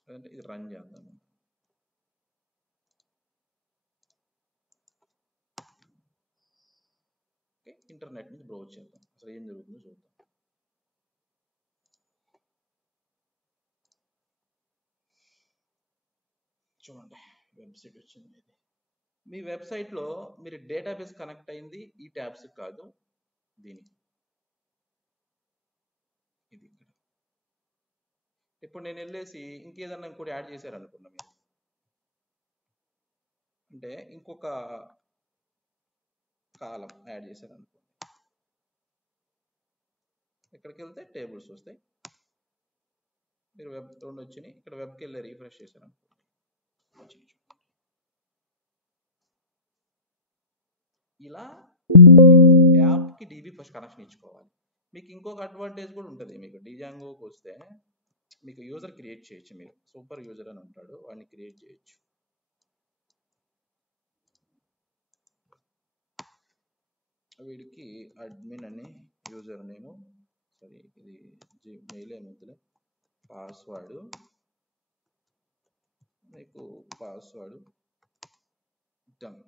అంటే ఇది రన్ చేద్దాము. ఓకే, ఇంటర్నెట్ నుంచి బ్రౌజ్ చేద్దాం, అసలు ఏం జరుగుతుందో చూద్దాం. చూడండి, వెబ్సైట్ వచ్చింది. ఇది మీ వెబ్సైట్లో మీరు డేటాబేస్ కనెక్ట్ అయింది ఈ ట్యాబ్స్ కాదు, దీనికి. ఇది ఇక్కడ. ఇప్పుడు నేను వెళ్ళేసి ఇంకేదన్నా ఇంకోటి యాడ్ చేశారనుకున్నా మీరు, అంటే ఇంకొక కాలం యాడ్ చేశారనుకోండి, ఇక్కడికి వెళ్తే టేబుల్స్ వస్తాయి. మీరు వెబ్ 2 వచ్చినాయి. ఇక్కడ వెబ్కి వెళ్ళి రీఫ్రెష్ చేశారు అనుకోండి, వచ్చినాయి చూడండి. ఇలా మీకు యాప్కి డీబీ ఫస్ట్ కనెక్షన్ ఇచ్చుకోవాలి. మీకు ఇంకొక అడ్వాంటేజ్ కూడా ఉంటుంది. మీకు డిజాంగోకి వస్తే మీకు యూజర్ క్రియేట్ చేయొచ్చు. మీరు సూపర్ యూజర్ అని ఉంటాడు, వాడిని క్రియేట్ చేయొచ్చు. వీడికి అడ్మిన్ అని యూజర్ నేము, సారీ ఇది జీమెయిల్ ఏమవుతుంది, పాస్వర్డ్, మీకు పాస్వర్డ్ డన్.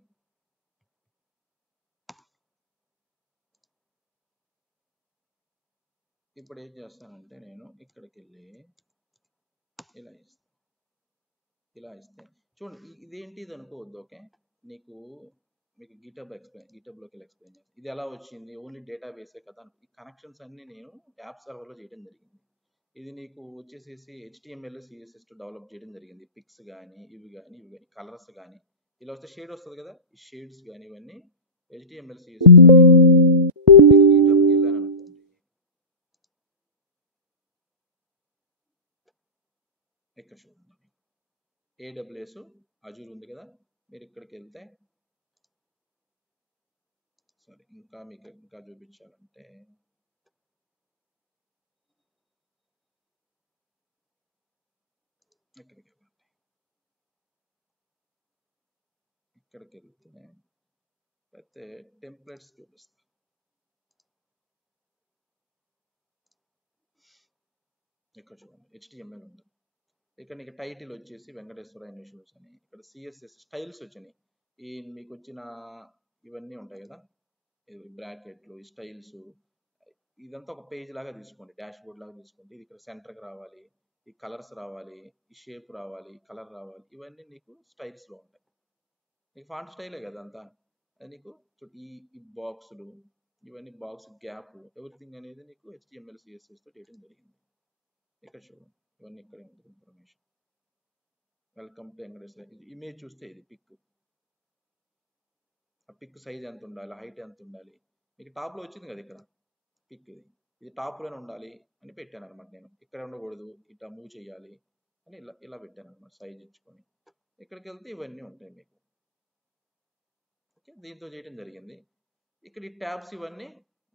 ఇప్పుడు ఏం చేస్తానంటే నేను ఇక్కడికి వెళ్ళి ఇలా ఇస్తాను. ఇలా ఇస్తే చూడండి, ఇదేంటి ఇది అనుకోవద్దు. ఓకే, మీకు గిటబ్లోకి వెళ్ళి ఎక్స్ప్లెయిన్ చేస్తాను. ఇది ఎలా వచ్చింది, ఓన్లీ డేటాబేసే కదా. ఈ కనెక్షన్స్ అన్ని నేను యాప్ సర్వర్లో చేయడం జరిగింది. ఇది నీకు వచ్చేసేసి HTML CSS డెవలప్ చేయడం జరిగింది. పిక్స్ కానీ ఇవి కానీ కలర్స్ కానీ ఇలా వస్తే షేడ్ వస్తుంది కదా, ఈ షేడ్స్ కానీ ఇవన్నీ HTML CSS చేయడం జరిగింది. మీకు గిటబ్కి వెళ్ళాను అనుకోండి, ఇక్కడ చూడండి AWS అజూర్ ఉంది కదా, మీరు ఇక్కడికి వెళ్తే సరే మీకు ఇంకా చూపించాలంటే ఇక్కడికి వెళ్ళండి. ఇక్కడికి వెళ్తే అయితే టెంప్లెట్స్ చూపిస్తా. ఇక్కడ చూడండి HTML ఉంది. ఇక్కడ నీకు టైటిల్ వచ్చేసి వెంకటేశ్వర ఇనిషియల్స్ అని, ఇక్కడ CSS స్టైల్స్ వచ్చినాయి. ఈ మీకు వచ్చిన ఇవన్నీ ఉంటాయి కదా, బ్రాకెట్లు, ఈ స్టైల్స్, ఇదంతా ఒక పేజ్ లాగా తీసుకోండి, డాష్ బోర్డ్ లాగా తీసుకోండి. ఇది ఇక్కడ సెంటర్కి రావాలి, ఈ కలర్స్ రావాలి, ఈ షేప్ రావాలి, కలర్ రావాలి, ఇవన్నీ నీకు స్టైల్స్లో ఉంటాయి. నీకు ఫాంట్ స్టైలే కదా అంతా. అది నీకు ఈ బాక్సులు, ఇవన్నీ బాక్స్ గ్యాప్, ఎవ్రీథింగ్ అనేది నీకు HTML CSS తో చేయడం జరిగింది. ఇక్కడ చూడండి, ఇవన్నీ ఇక్కడే ఉంటుంది information. Welcome to Venkateswara. Image చూస్తే ఇది పిక్, ఆ పిక్ సైజ్ ఎంత ఉండాలి, హైట్ ఎంత ఉండాలి, మీకు టాప్లో వచ్చింది కదా ఇక్కడ పిక్, ఇది టాప్లోనే ఉండాలి అని పెట్టాను అనమాట. నేను ఇక్కడ ఉండకూడదు, ఇట్లా మూవ్ చేయాలి అని ఇలా పెట్టాను అనమాట, సైజ్ ఇచ్చుకొని. ఇక్కడికి వెళ్తే ఇవన్నీ ఉంటాయి మీకు. ఓకే, దీంతో చేయడం జరిగింది. ఇక్కడ ఈ ట్యాబ్స్ ఇవన్నీ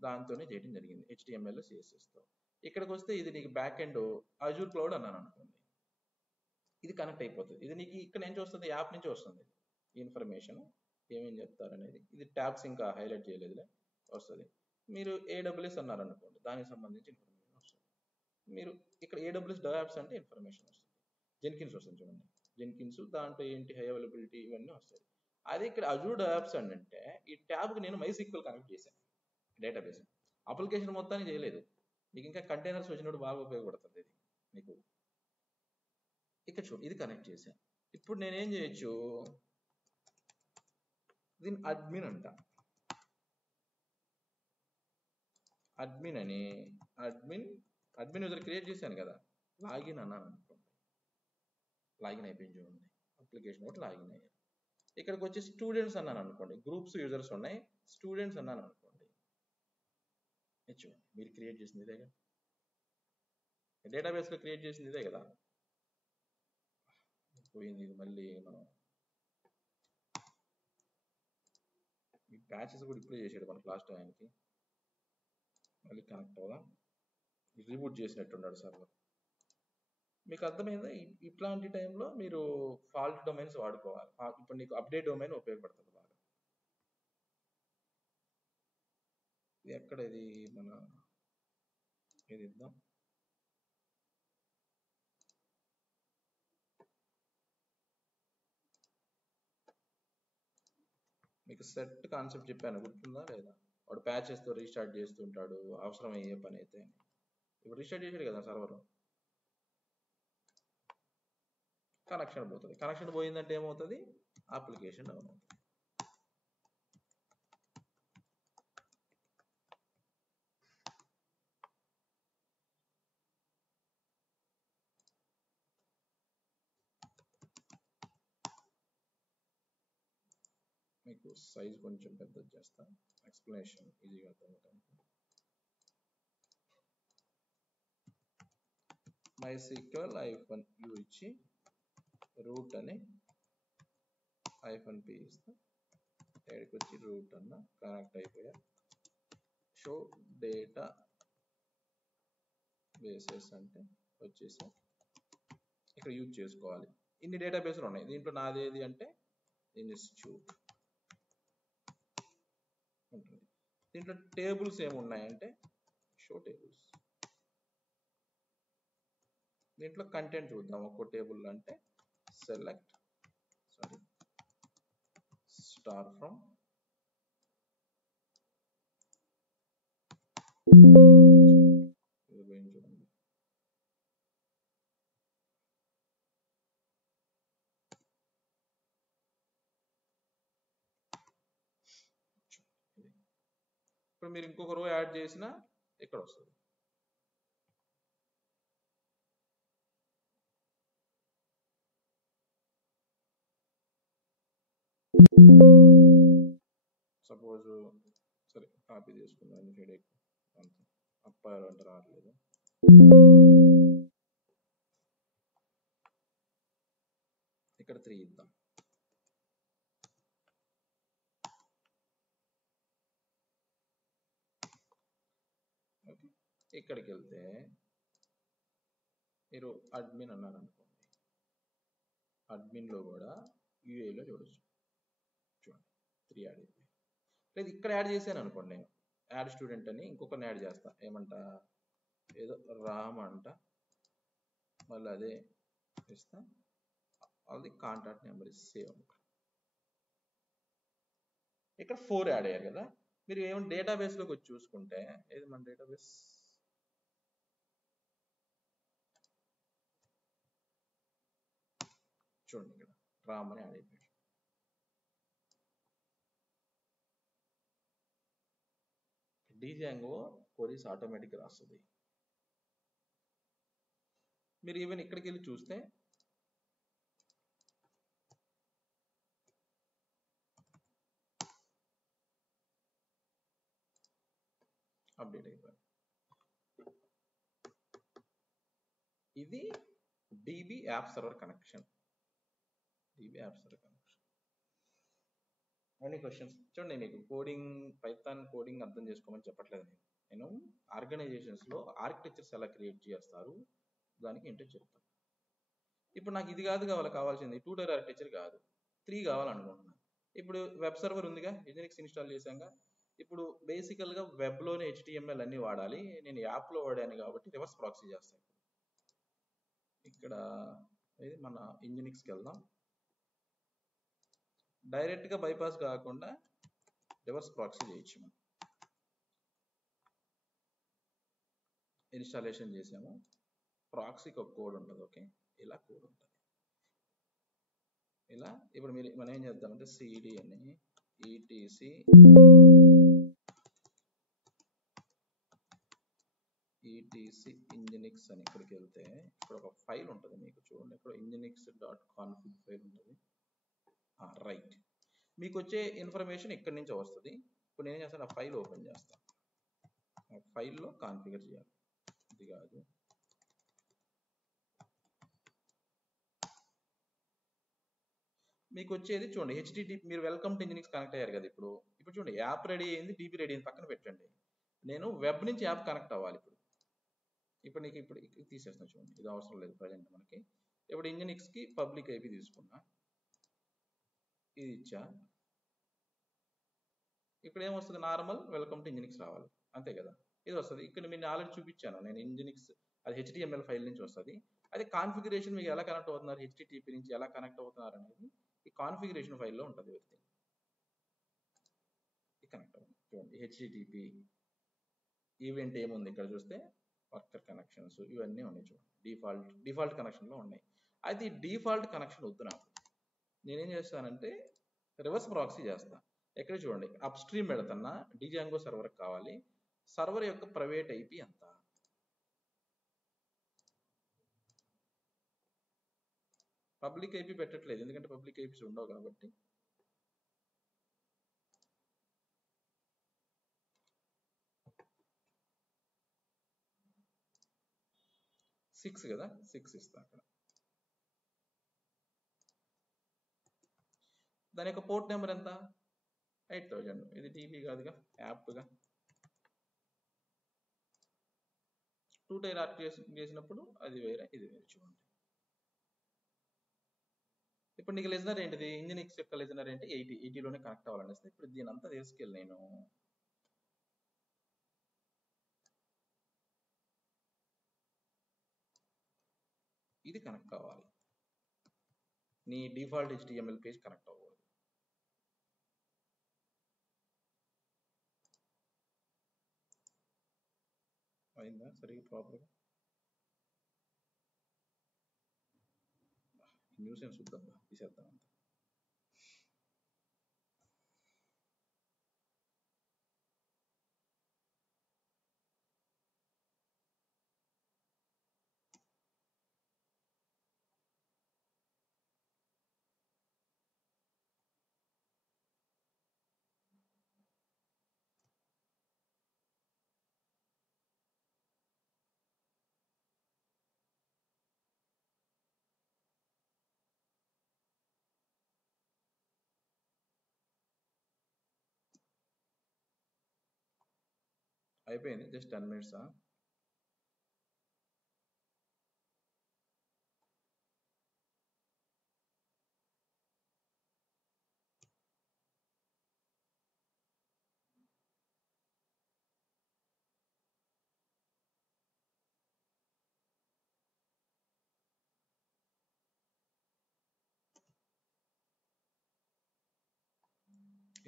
దాంతోనే చేయడం జరిగింది, HTML CSS తో. ఇక్కడికి వస్తే ఇది నీకు బ్యాక్ ఎండ్ అజూర్ క్లౌడ్ అన్నాను అనుకోండి, ఇది కనెక్ట్ అయిపోతుంది. ఇది నీకు ఇక్కడ నుంచి వస్తుంది, యాప్ నుంచి వస్తుంది ఈ ఇన్ఫర్మేషన్, ఏమేం చెప్తారనేది. ఇది ట్యాబ్స్ ఇంకా హైలైట్ చేయలేదులే, వస్తుంది. మీరు AWS అన్నారు అనుకోండి, దానికి సంబంధించి ఇన్ఫర్మేషన్ వస్తుంది. మీరు ఇక్కడ AWS DevOps అంటే ఇన్ఫర్మేషన్ వస్తుంది. జెన్కిన్స్ వస్తుంది చూడండి, జెన్కిన్స్ దాంట్లో ఏంటి హై అవైలబిలిటీ ఇవన్నీ వస్తాయి. అదే ఇక్కడ అజూర్ DevOps అంటే ఈ ట్యాబ్కి నేను MySQL కనెక్ట్ చేశాను, డేటాబేస్. అప్లికేషన్ మొత్తాన్ని చేయలేదు, మీకు ఇంకా కంటైనర్స్ వచ్చినప్పుడు బాగా ఉపయోగపడుతుంది ఇది మీకు. ఇక్కడ చూడు, ఇది కనెక్ట్ చేశాను. ఇప్పుడు నేనేం చేయొచ్చు, దీన్ని అడ్మిన్ అంట. అడ్మిన్ అని అడ్మిన్ యూజర్ క్రియేట్ చేశాను కదా, లాగిన్ అన్నాను అనుకోండి, లాగిన్ అయిపోయింది చూడండి, అప్లికేషన్ ఒకటి లాగిన్ అయ్యారు. ఇక్కడికి వచ్చి స్టూడెంట్స్ అన్నాను అనుకోండి, గ్రూప్స్ యూజర్స్ ఉన్నాయి, స్టూడెంట్స్ అన్నాను అనుకోండి, చూడండి మీరు క్రియేట్ చేసింది ఇదే కదా, డేటాబేస్లో క్రియేట్ చేసింది ఇదే కదా. పోయింది ఇది, మళ్ళీ మనం ఈ ప్యాచెస్ కూడా ఇప్పుడే చేసాడు మనకు లాస్ట్ టైంకి. మళ్ళీ కనెక్ట్ అవుదాం, రీబూట్ చేసినట్టున్నాడు సర్వర్. మీకు అర్థమైందా? ఇట్లాంటి టైంలో మీరు ఫాల్ట్ డొమైన్స్ వాడుకోవాలి. ఇప్పుడు నీకు అప్డేట్ డొమైన్ ఉపయోగపడుతుంది బాగా. ఇది ఎక్కడ, ఇది మన ఇది ఇద్దాం, మీకు సెట్ కాన్సెప్ట్ చెప్పాను, గుర్తుందా లేదా? వాడు ప్యాచెస్తో రీస్టార్ట్ చేస్తుంటాడు అవసరం అయ్యే పని అయితే. ఇప్పుడు రీస్టార్ట్ చేసాడు కదా సర్వర్, కనెక్షన్ పోతుంది. కనెక్షన్ పోయిందంటే ఏమవుతుంది, అప్లికేషన్ డౌన్ అవుతుంది. మీకు సైజ్ కొంచెం పెద్దది చేస్తాను, ఎక్స్ప్లెనేషన్ ఈజీగా అర్థమవుతుంది. MySQL -u ఇచ్చి రూట్ అని -p ఇస్తా, ఇక్కడికి వచ్చి రూట్ అన్న కనెక్ట్ అయిపోయా, షో డేటా బేసెస్ అంటే వచ్చేసి ఇక్కడ యూజ్ చేసుకోవాలి. ఇన్ని డేటాబేస్లు ఉన్నాయి, దీంట్లో నాది ఏది అంటే ఇన్స్టిట్యూట్ ఉంటుంది. దీంట్లో టేబుల్స్ ఏమున్నాయంటే షో టేబుల్స్. దీంట్లో కంటెంట్ చూద్దాం. ఒక్కో టేబుల్ అంటే సెలెక్ట్ స్టార్ ఫ్రమ్ ఇప్పుడు మీరు ఇంకొక రో యాడ్ చేసినా ఇక్కడ వస్తుంది. సపోజ్ సరే కాపీ చేసుకుందాం, హెడేక్ అంత అప్పాయాలు అంటే రావట్లేదు. ఇక్కడ 3 ఇద్దాం. ఓకే, ఇక్కడికి వెళ్తే మీరు అడ్మిన్ అన్నారు అనుకోండి, అడ్మిన్లో కూడా యూఏలో చూడొచ్చు. చూడండి 3 యాడ్ అయిపోయి. లేదు ఇక్కడ యాడ్ చేశాను అనుకోండి, నేను యాడ్ స్టూడెంట్ అని ఇంకొకరిని యాడ్ చేస్తా, ఏమంట ఏదో రామ్ అంట, మళ్ళీ అదే ఇస్తా, అది కాంటాక్ట్ నెంబర్ సేవ్ అంట. ఇక్కడ 4 యాడ్ అయ్యారు కదా. మీరు ఏమైనా డేటాబేస్లోకి వచ్చి చూసుకుంటే, ఏది మన డేటాబేస్, చూడండి ఇక్కడ రామ్ అని యాడ్ అయిపోయాడు. డిజాంగో క్వరీస్ ఆటోమేటిక్ రాస్తుంది. మీరు ఈవెన్ ఇక్కడికి వెళ్ళి చూస్తే అప్డేట్ అయిపోయింది. ఇది dB app server connection. DB app server connection. Any questions? చూడండి, మీకు కోడింగ్, పైథాన్ కోడింగ్ అర్థం చేసుకోమని చెప్పట్లేదు. నేను ఆర్గనైజేషన్స్లో ఆర్కిటెక్చర్స్ ఎలా క్రియేట్ చేస్తారు దానికి ఏంటో చెప్తాను. ఇప్పుడు నాకు ఇది కావాల్సింది 2 టైర్ ఆర్కిటెక్చర్ కాదు, 3 కావాలనుకుంటున్నాను. ఇప్పుడు వెబ్ సర్వర్ ఉందిగా, ఇంజినిక్స్ ఇన్స్టాల్ చేశాక, ఇప్పుడు బేసికల్గా వెబ్లోనే HTML అన్ని వాడాలి, నేను యాప్లో వాడాను కాబట్టి రివర్స్ ప్రాక్సీ చేస్తాను. ఇక్కడ ఇది మన ఇంజినిక్స్కి వెళ్దాం. డైరెక్ట్గా బైపాస్ కాకుండా రివర్స్ ప్రాక్సీ చేయొచ్చు. మనం ఇన్స్టాలేషన్ చేసాము, ప్రాక్సీకి ఒక కోడ్ ఉంటుంది. ఓకే, ఇలా కోడ్ ఉంటుంది. ఇలా ఇప్పుడు మనం ఏం చేద్దామంటే సిడి అని ఈటీసీ ఇంజినిక్స్ అని ఇక్కడికి వెళ్తే ఇక్కడ ఒక ఫైల్ ఉంటుంది మీకు. చూడండి, ఇక్కడ inginix.config ఫైల్ ఉంటుంది. రైట్, మీకు వచ్చే ఇన్ఫర్మేషన్ ఇక్కడి నుంచి వస్తుంది. ఇప్పుడు నేను ఏం చేస్తాను, ఆ ఫైల్ ఓపెన్ చేస్తాను. ఆ ఫైల్లో కాన్ఫిగర్ చేయాలి. ఇది కాదు, మీకు వచ్చేది చూడండి HTTP. మీరు వెల్కమ్ టు ఇంజినిక్స్ కనెక్ట్ అయ్యారు కదా. ఇప్పుడు చూడండి, యాప్ రెడీ అయింది, డీబీ రెడీ అయింది, పక్కన పెట్టండి. నేను వెబ్ నుంచి యాప్ కనెక్ట్ అవ్వాలి. ఇప్పుడు నీకు ఇప్పుడు తీసేస్తాను. చూడండి, ఇది అవసరం లేదు ప్రజెంట్ మనకి. ఇప్పుడు ఇంజినిక్స్కి పబ్లిక్ ఐపీ తీసుకున్నా, ఇది ఇచ్చా. ఇక్కడ ఏమొస్తుంది, నార్మల్ వెల్కమ్ టు ఇంజినిక్స్ రావాలి, అంతే కదా. ఇది వస్తుంది. ఇక్కడ నేను ఆల్రెడీ చూపించాను, నేను ఇంజినిక్స్ అది HTML ఫైల్ నుంచి వస్తుంది. అదే కాన్ఫిగరేషన్ మీకు ఎలా కనెక్ట్ అవుతున్నారు, HTTP నుంచి ఎలా కనెక్ట్ అవుతున్నారు అనేది ఈ కాన్ఫిగరేషన్ ఫైల్లో ఉంటుంది. కనెక్ట్ అవుతుంది. చూడండి, HTTP ఈవెంట్ ఏముంది ఇక్కడ చూస్తే, వర్కర్ కనెక్షన్స్ ఇవన్నీ ఉన్నాయి. చూడండి, డిఫాల్ట్ కనెక్షన్లో ఉన్నాయి. అయితే ఈ డిఫాల్ట్ కనెక్షన్ వద్దు నాకు. నేనేం చేస్తానంటే రివర్స్ ప్రాక్సీ చేస్తాను. ఎక్కడ చూడండి, అప్ స్ట్రీమ్ పెడుతున్నా, డిజాంగో సర్వర్ కావాలి. సర్వర్ యొక్క ప్రైవేట్ ఐపీ ఎంత, పబ్లిక్ ఐపీ పెట్టట్లేదు, ఎందుకంటే పబ్లిక్ ఐపీస్ ఉండవు కాబట్టి. 6 కదా, 6 ఇస్తా అక్కడ. దాని యొక్క పోర్ట్ నెంబర్ ఎంత? 8000. ఇది టీవీ కాదుగా, యాప్గా. 2 టైర్ ఆర్ట్ చేసినప్పుడు అది వేరే, ఇది వేరే. చూడండి, ఇప్పుడు నీకు లిజనర్ ఏంటిది? ఇంజినిక్స్ యొక్క లిజనర్ ఏంటి? 80లోనే కనెక్ట్ అవ్వాలనేస్తే ఇప్పుడు దీని అంతా తీసుకెళ్ళి నేను ఇది కనెక్ట్ అవ్వాలి. నీ డిఫాల్ట్ HTML పేజ్ కనెక్ట్ అవ్వదు. అయిందా సరిగ్గా ప్రాపర్గా? న్యూసెన్స్ చూద్దాం, తీసేద్దాం అంత. అయిపోయింది, జస్ట్ 10 minutes.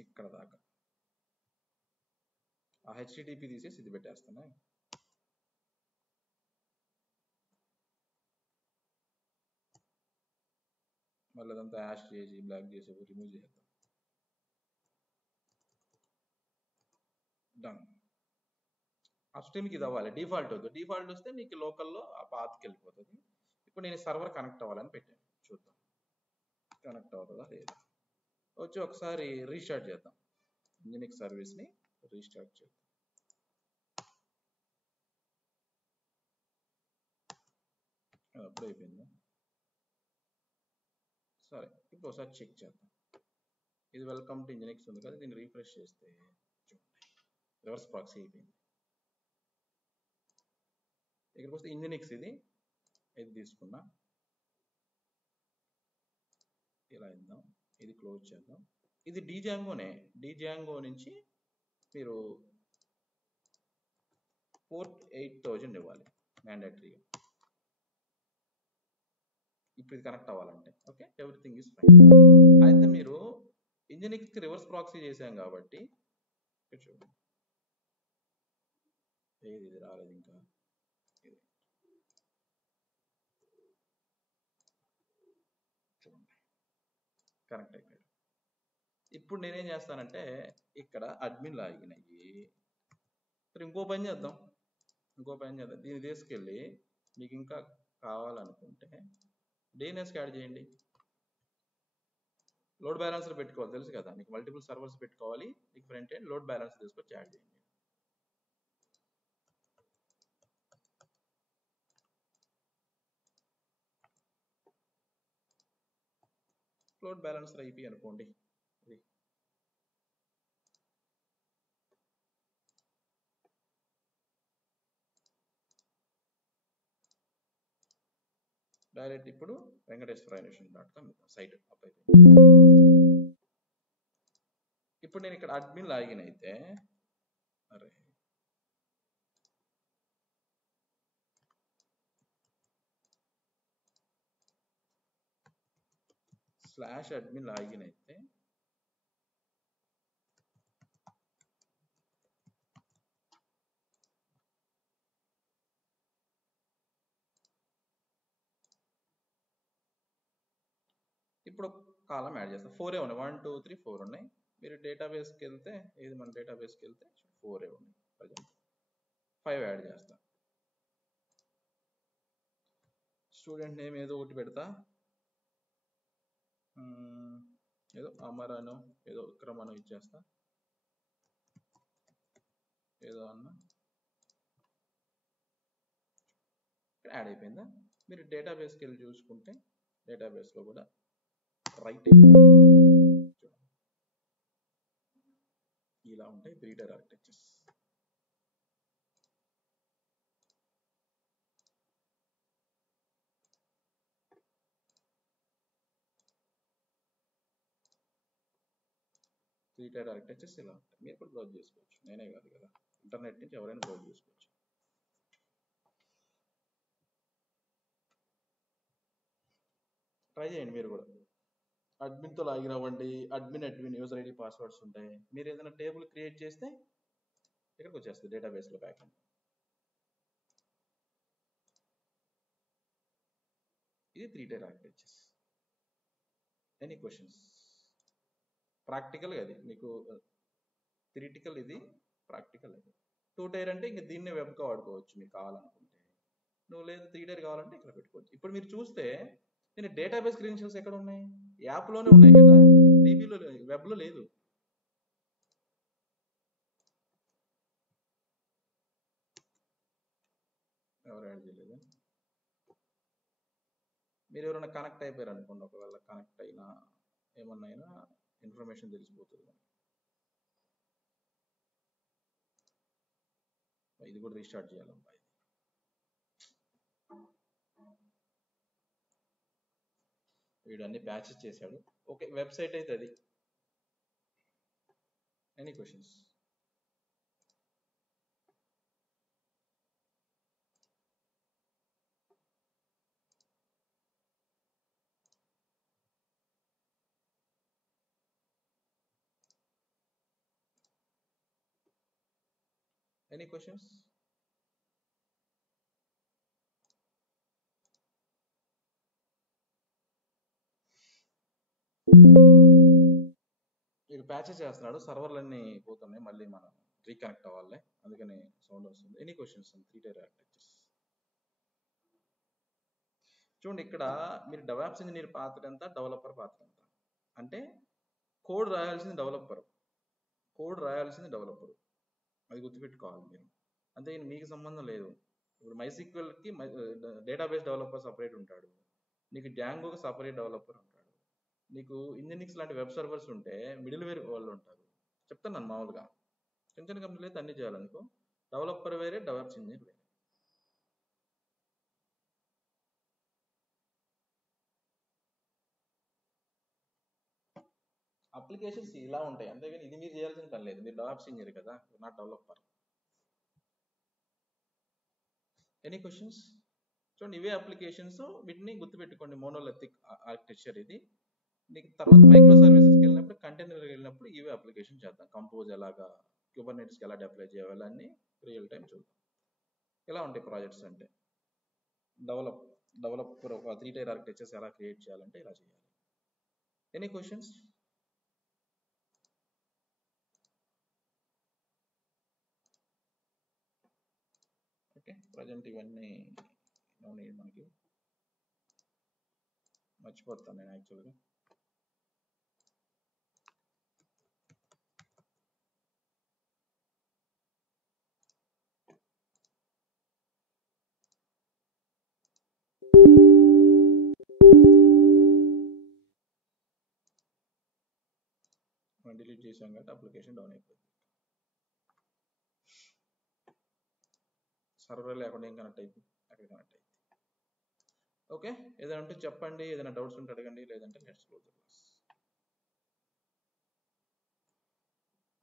ఇక్కడ దాకా ఆ HTTP తీసేసి ఇది పెట్టేస్తాను. మళ్ళీ అదంతా యాష్ చేసి బ్లాక్ చేసి రిమూవ్ చేద్దాం. డన్. అప్స్ట్రీమ్కి ఇది అవ్వాలి, డిఫాల్ట్ వద్దు. డిఫాల్ట్ వస్తే నీకు లోకల్లో ఆ పాత్కి వెళ్ళిపోతుంది. ఇప్పుడు నేను సర్వర్ కనెక్ట్ అవ్వాలని పెట్టాను, చూద్దాం కనెక్ట్ అవుతుందా లేదా. వచ్చి ఒకసారి రీస్టార్ట్ చేద్దాం, ఇంజినిక్స్ సర్వీస్ని రీస్టార్ట్ చేద్దాం. అప్పుడు అయిపోయిందా? సరే, ఇప్పుడు ఒకసారి చెక్ చేద్దాం. ఇది వెల్కమ్ టు ఇంజినిక్స్ ఉంది కదా, దీన్ని రీఫ్రెష్ చేస్తే చూడండి రివర్స్ ప్రాక్సీ అయిపోయింది. ఇక్కడికి వస్తే ఇంజినిక్స్ ఇది తీసుకున్నా, ఇలా ఇద్దాం, ఇది క్లోజ్ చేద్దాం. ఇది డిజాంగోనే, డిజాంగో నుంచి మీరు పోర్ట్ 8000 ఇవ్వాలి మ్యాండేటరీగా. ఇప్పుడు ఇది కనెక్ట్ అవ్వాలంటే ఓకే, ఎవ్రీథింగ్ ఈజ్ ఫైన్. అయితే మీరు ఇంజినిక్స్కి రివర్స్ ప్రాక్సీ చేశాం కాబట్టి చూడండి, ఇది రాలేదు ఇంకా, ఇది చూడండి కనెక్ట్ అయిపోయాడు. ఇప్పుడు నేనేం చేస్తానంటే ఇక్కడ అడ్మిన్ లాగిన్ అయ్యి ఇంకో పని చేద్దాం, దీన్ని తీసుకెళ్ళి మీకు ఇంకా కావాలనుకుంటే DNS యాడ్ చేయండి. లోడ్ బ్యాలెన్సర్ పెట్టుకోవాలి, తెలుసు కదా మీకు, మల్టిపుల్ సర్వర్స్ పెట్టుకోవాలి. మీకు ఫ్రంట్ ఎండ్ లోడ్ బ్యాలెన్స్ తీసుకొచ్చి యాడ్ చేయండి. లోడ్ బ్యాలెన్సర్ IP అనుకోండి, డైరెక్ట్ ఇప్పుడు venkateswaranation.com సైట్ అప్ అయిపోయింది. ఇప్పుడు నేను ఇక్కడ అడ్మిన్ లాగిన్ అయితే అరే /admin లాగిన్ అయితే ఇప్పుడు కాలం యాడ్ చేస్తాం. 4 ఉన్నాయి, 1 2 3 4 ఉన్నాయి. మీరు డేటాబేస్కి వెళ్తే, ఇది మన డేటాబేస్కి వెళ్తే 4 ఉన్నాయి, 5 యాడ్ చేస్తా. స్టూడెంట్ నేమ్ ఏదో ఒకటి పెడతా, ఏదో అమర్ అనో ఏదో విక్రమ్ అనో ఇచ్చేస్తా, ఏదో అన్న ఇక్కడ యాడ్ అయిపోయిందా? మీరు డేటాబేస్కి వెళ్ళి చూసుకుంటే డేటాబేస్లో కూడా రైట్ అయిపోయింది. ఇలా ఉంటాయి 3 tier ఆర్కిటెక్చర్స్. ఆర్కిటెక్చర్స్ ఇలా ఉంటాయి. మీరు కూడా బ్రౌజ్ చేసుకోవచ్చు, నేనే కాదు కదా, ఇంటర్నెట్ నుంచి ఎవరైనా బ్రౌజ్ చేసుకోవచ్చు. ట్రై చేయండి మీరు కూడా. అడ్మిన్తో లాగిన్ అవ్వండి. అడ్మిన్ యూజర్ ఐడి పాస్వర్డ్స్ ఉంటాయి. మీరు ఏదైనా టేబుల్ క్రియేట్ చేస్తే ఇక్కడికి వచ్చేస్తుంది డేటాబేస్లో బ్యాక్ ఎండ్. ఇది 3 tier architectures. Any questions? Practical అది మీకు, థియరిటికల్ ఇది, ప్రాక్టికల్ అది. 2 tier అంటే ఇంక దీన్నే వెబ్గా వాడుకోవచ్చు మీకు కావాలనుకుంటే. నువ్వు లేదు 3 tier కావాలంటే ఇక్కడ పెట్టుకోవచ్చు. ఇప్పుడు మీరు చూస్తే నేను డేటాబేస్ క్రెడెన్షియల్స్ ఎక్కడ ఉన్నాయి? యాప్లోనే ఉన్నాయి కదా, డీబీలో వెబ్లో లేదు. ఎవరు యాడ్ చేయలేదు? మీరు ఎవరైనా కనెక్ట్ అయిపోయారు అనుకోండి, ఒకవేళ కనెక్ట్ అయినా ఏమన్నా ఇన్ఫర్మేషన్ తెలిసిపోతుంది. ఇది కూడా రీస్టార్ట్ చేయాలమ్మా. వీడు అన్ని ప్యాచెస్ చేశాడు. ఓకే, వెబ్సైట్ అయితే అది. Any questions? Any questions? వీడు ప్యాచెస్ చేస్తున్నాడు, సర్వర్లన్నీ పోతున్నాయి, మళ్ళీ మనం రీకనెక్ట్ అవ్వాలి, అందుకని సౌండ్ వస్తుంది. Any questions? 3 tier ఆర్కిటెక్చర్స్ చూడండి. ఇక్కడ మీరు డెవలప్స్ ఇంజనీర్ పాత్ర ఎంత, డెవలపర్ పాత్ర ఎంత అంటే, కోడ్ రాయాల్సింది డెవలపర్, అది గుర్తుపెట్టుకోవాలి మీరు. అంతేగాని మీకు సంబంధం లేదు. ఇప్పుడు మైసీక్వెల్కి డేటాబేస్ డెవలపర్ సపరేట్ ఉంటాడు, నీకు డ్యాంగోకి సపరేట్ డెవలపర్ ఉంటాడు, నీకు ఇంజినిక్స్ లాంటి వెబ్ సర్వర్స్ ఉంటే మిడిల్ వేర్ వాళ్ళు ఉంటారు. చెప్తాను మామూలుగా, చిన్న చిన్న కంపెనీలు అయితే అన్ని చేయాలనుకో, డెవలపర్ వేరే, డెవలప్స్ ఇంజనీర్ వేరే. అప్లికేషన్స్ ఇలా ఉంటాయి, అంతేగాని ఇది మీరు చేయాల్సిన పని లేదు. మీరు డెవలప్స్ ఇంజనీర్ కదా, నాట్ డెవలపర్. Any questions? చూడండి, ఇవే అప్లికేషన్స్, వీటిని గుర్తుపెట్టుకోండి. మోనోలిథిక్ ఆర్కిటెక్చర్ ఇది. నీకు తర్వాత మైక్రో సర్వీసెస్కి వెళ్ళినప్పుడు, కంటైనర్కి వెళ్ళినప్పుడు ఇవే అప్లికేషన్ చేద్దాం. కంపోజ్ ఎలాగా, కుబర్నెటిస్కి ఎలా అప్లై చేయాలి అన్ని రియల్ టైం చూద్దాం. ఎలా ఉంటాయి ప్రాజెక్ట్స్ అంటే, డెవలపర్ 3 tier ఆర్కిటెక్చర్స్ ఎలా క్రియేట్ చేయాలంటే ఇలా చేయాలి. Any questions? ఓకే, ప్రజెంట్ ఇవన్నీ మనకి మర్చిపోతాను నేను యాక్చువల్గా. డిలీట్ చేసాం కాబట్టి అప్లికేషన్ డౌన్ అయిపోయింది. సర్వర్ లేకుండా ఏం కనెక్ట్ అయిపోయింది, అక్కడ కనెక్ట్ అయింది. ఓకే, ఏదైనా ఉంటే చెప్పండి, ఏదైనా డౌట్స్ ఉంటే అడగండి, లేదంటే లెట్స్ క్లోజ్ ద క్లాస్.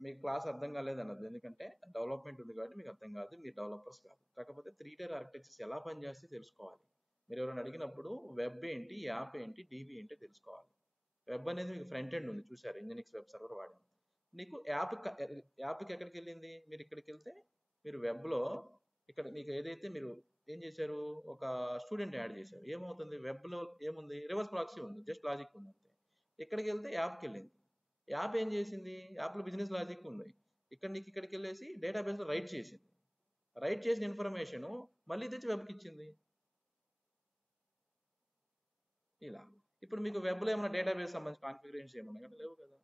మీకు క్లాస్ అర్థం కాలేదన్నది ఎందుకంటే డెవలప్మెంట్ ఉంది కాబట్టి మీకు అర్థం కాదు, మీరు డెవలపర్స్ కాదు. కాకపోతే 3 tier ఆర్కిటెక్చర్స్ ఎలా పనిచేస్తే తెలుసుకోవాలి. మీరు ఎవరైనా అడిగినప్పుడు వెబ్ ఏంటి, యాప్ ఏంటి, డీబీ ఏంటి తెలుసుకోవాలి. వెబ్ అనేది మీకు ఫ్రంట్ ఎండ్ ఉంది, చూసారు, ఇంజినిక్స్ వెబ్ సర్వర్ వాడింది. నీకు యాప్కి ఎక్కడికి వెళ్ళింది, మీరు ఇక్కడికి వెళ్తే మీరు వెబ్లో ఇక్కడ మీకు ఏదైతే మీరు ఏం చేశారు, ఒక స్టూడెంట్ యాడ్ చేశారు, ఏమవుతుంది, వెబ్లో ఏముంది, రివర్స్ ప్రాక్సీ ఉంది, జస్ట్ లాజిక్ ఉంది అంతే. ఇక్కడికి వెళ్తే యాప్కి వెళ్ళింది, యాప్ ఏం చేసింది, యాప్లో బిజినెస్ లాజిక్ ఉంది, నీకు ఇక్కడికి వెళ్ళేసి డేటాబేస్లో రైట్ చేసింది, రైట్ చేసిన ఇన్ఫర్మేషన్ మళ్ళీ తెచ్చి వెబ్కి ఇచ్చింది. ఇలా ఇప్పుడు మీకు వెబ్లో ఏమైనా డేటాబేస్ సంబంధించి కాన్ఫిగరేషన్స్ ఏమన్నా కదా, లేవు కదా.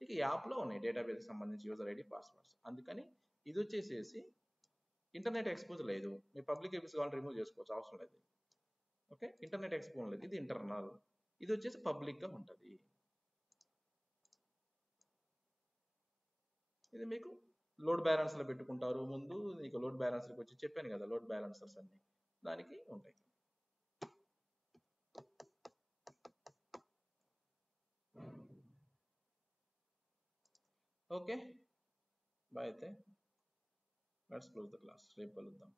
ఇక యాప్లో ఉన్నాయి డేటాబేస్ సంబంధించి యూజర్ ఐడి, పాస్వర్డ్స్. అందుకని ఇది వచ్చేసేసి ఇంటర్నెట్ ఎక్స్పోజ్ లేదు, మీ పబ్లిక్ ఏపీస్ కావాలని రిమూవ్ చేసుకోవచ్చు, అవసరం లేదు. ఓకే, ఇంటర్నెట్ ఎక్స్పోజ్ లేదు, ఇది ఇంటర్నల్, ఇది వచ్చేసి పబ్లిక్గా ఉంటుంది. ఇది మీకు లోడ్ బ్యాలెన్స్లో పెట్టుకుంటారు. ముందు మీకు లోడ్ బ్యాలెన్సర్కి వచ్చి చెప్పాను కదా, లోడ్ బ్యాలెన్సర్స్ అన్ని దానికి ఉంటాయి. Okay boy. అయితే లెట్స్ క్లోజ్ ద క్లాస్, రేపు కలుద్దాం.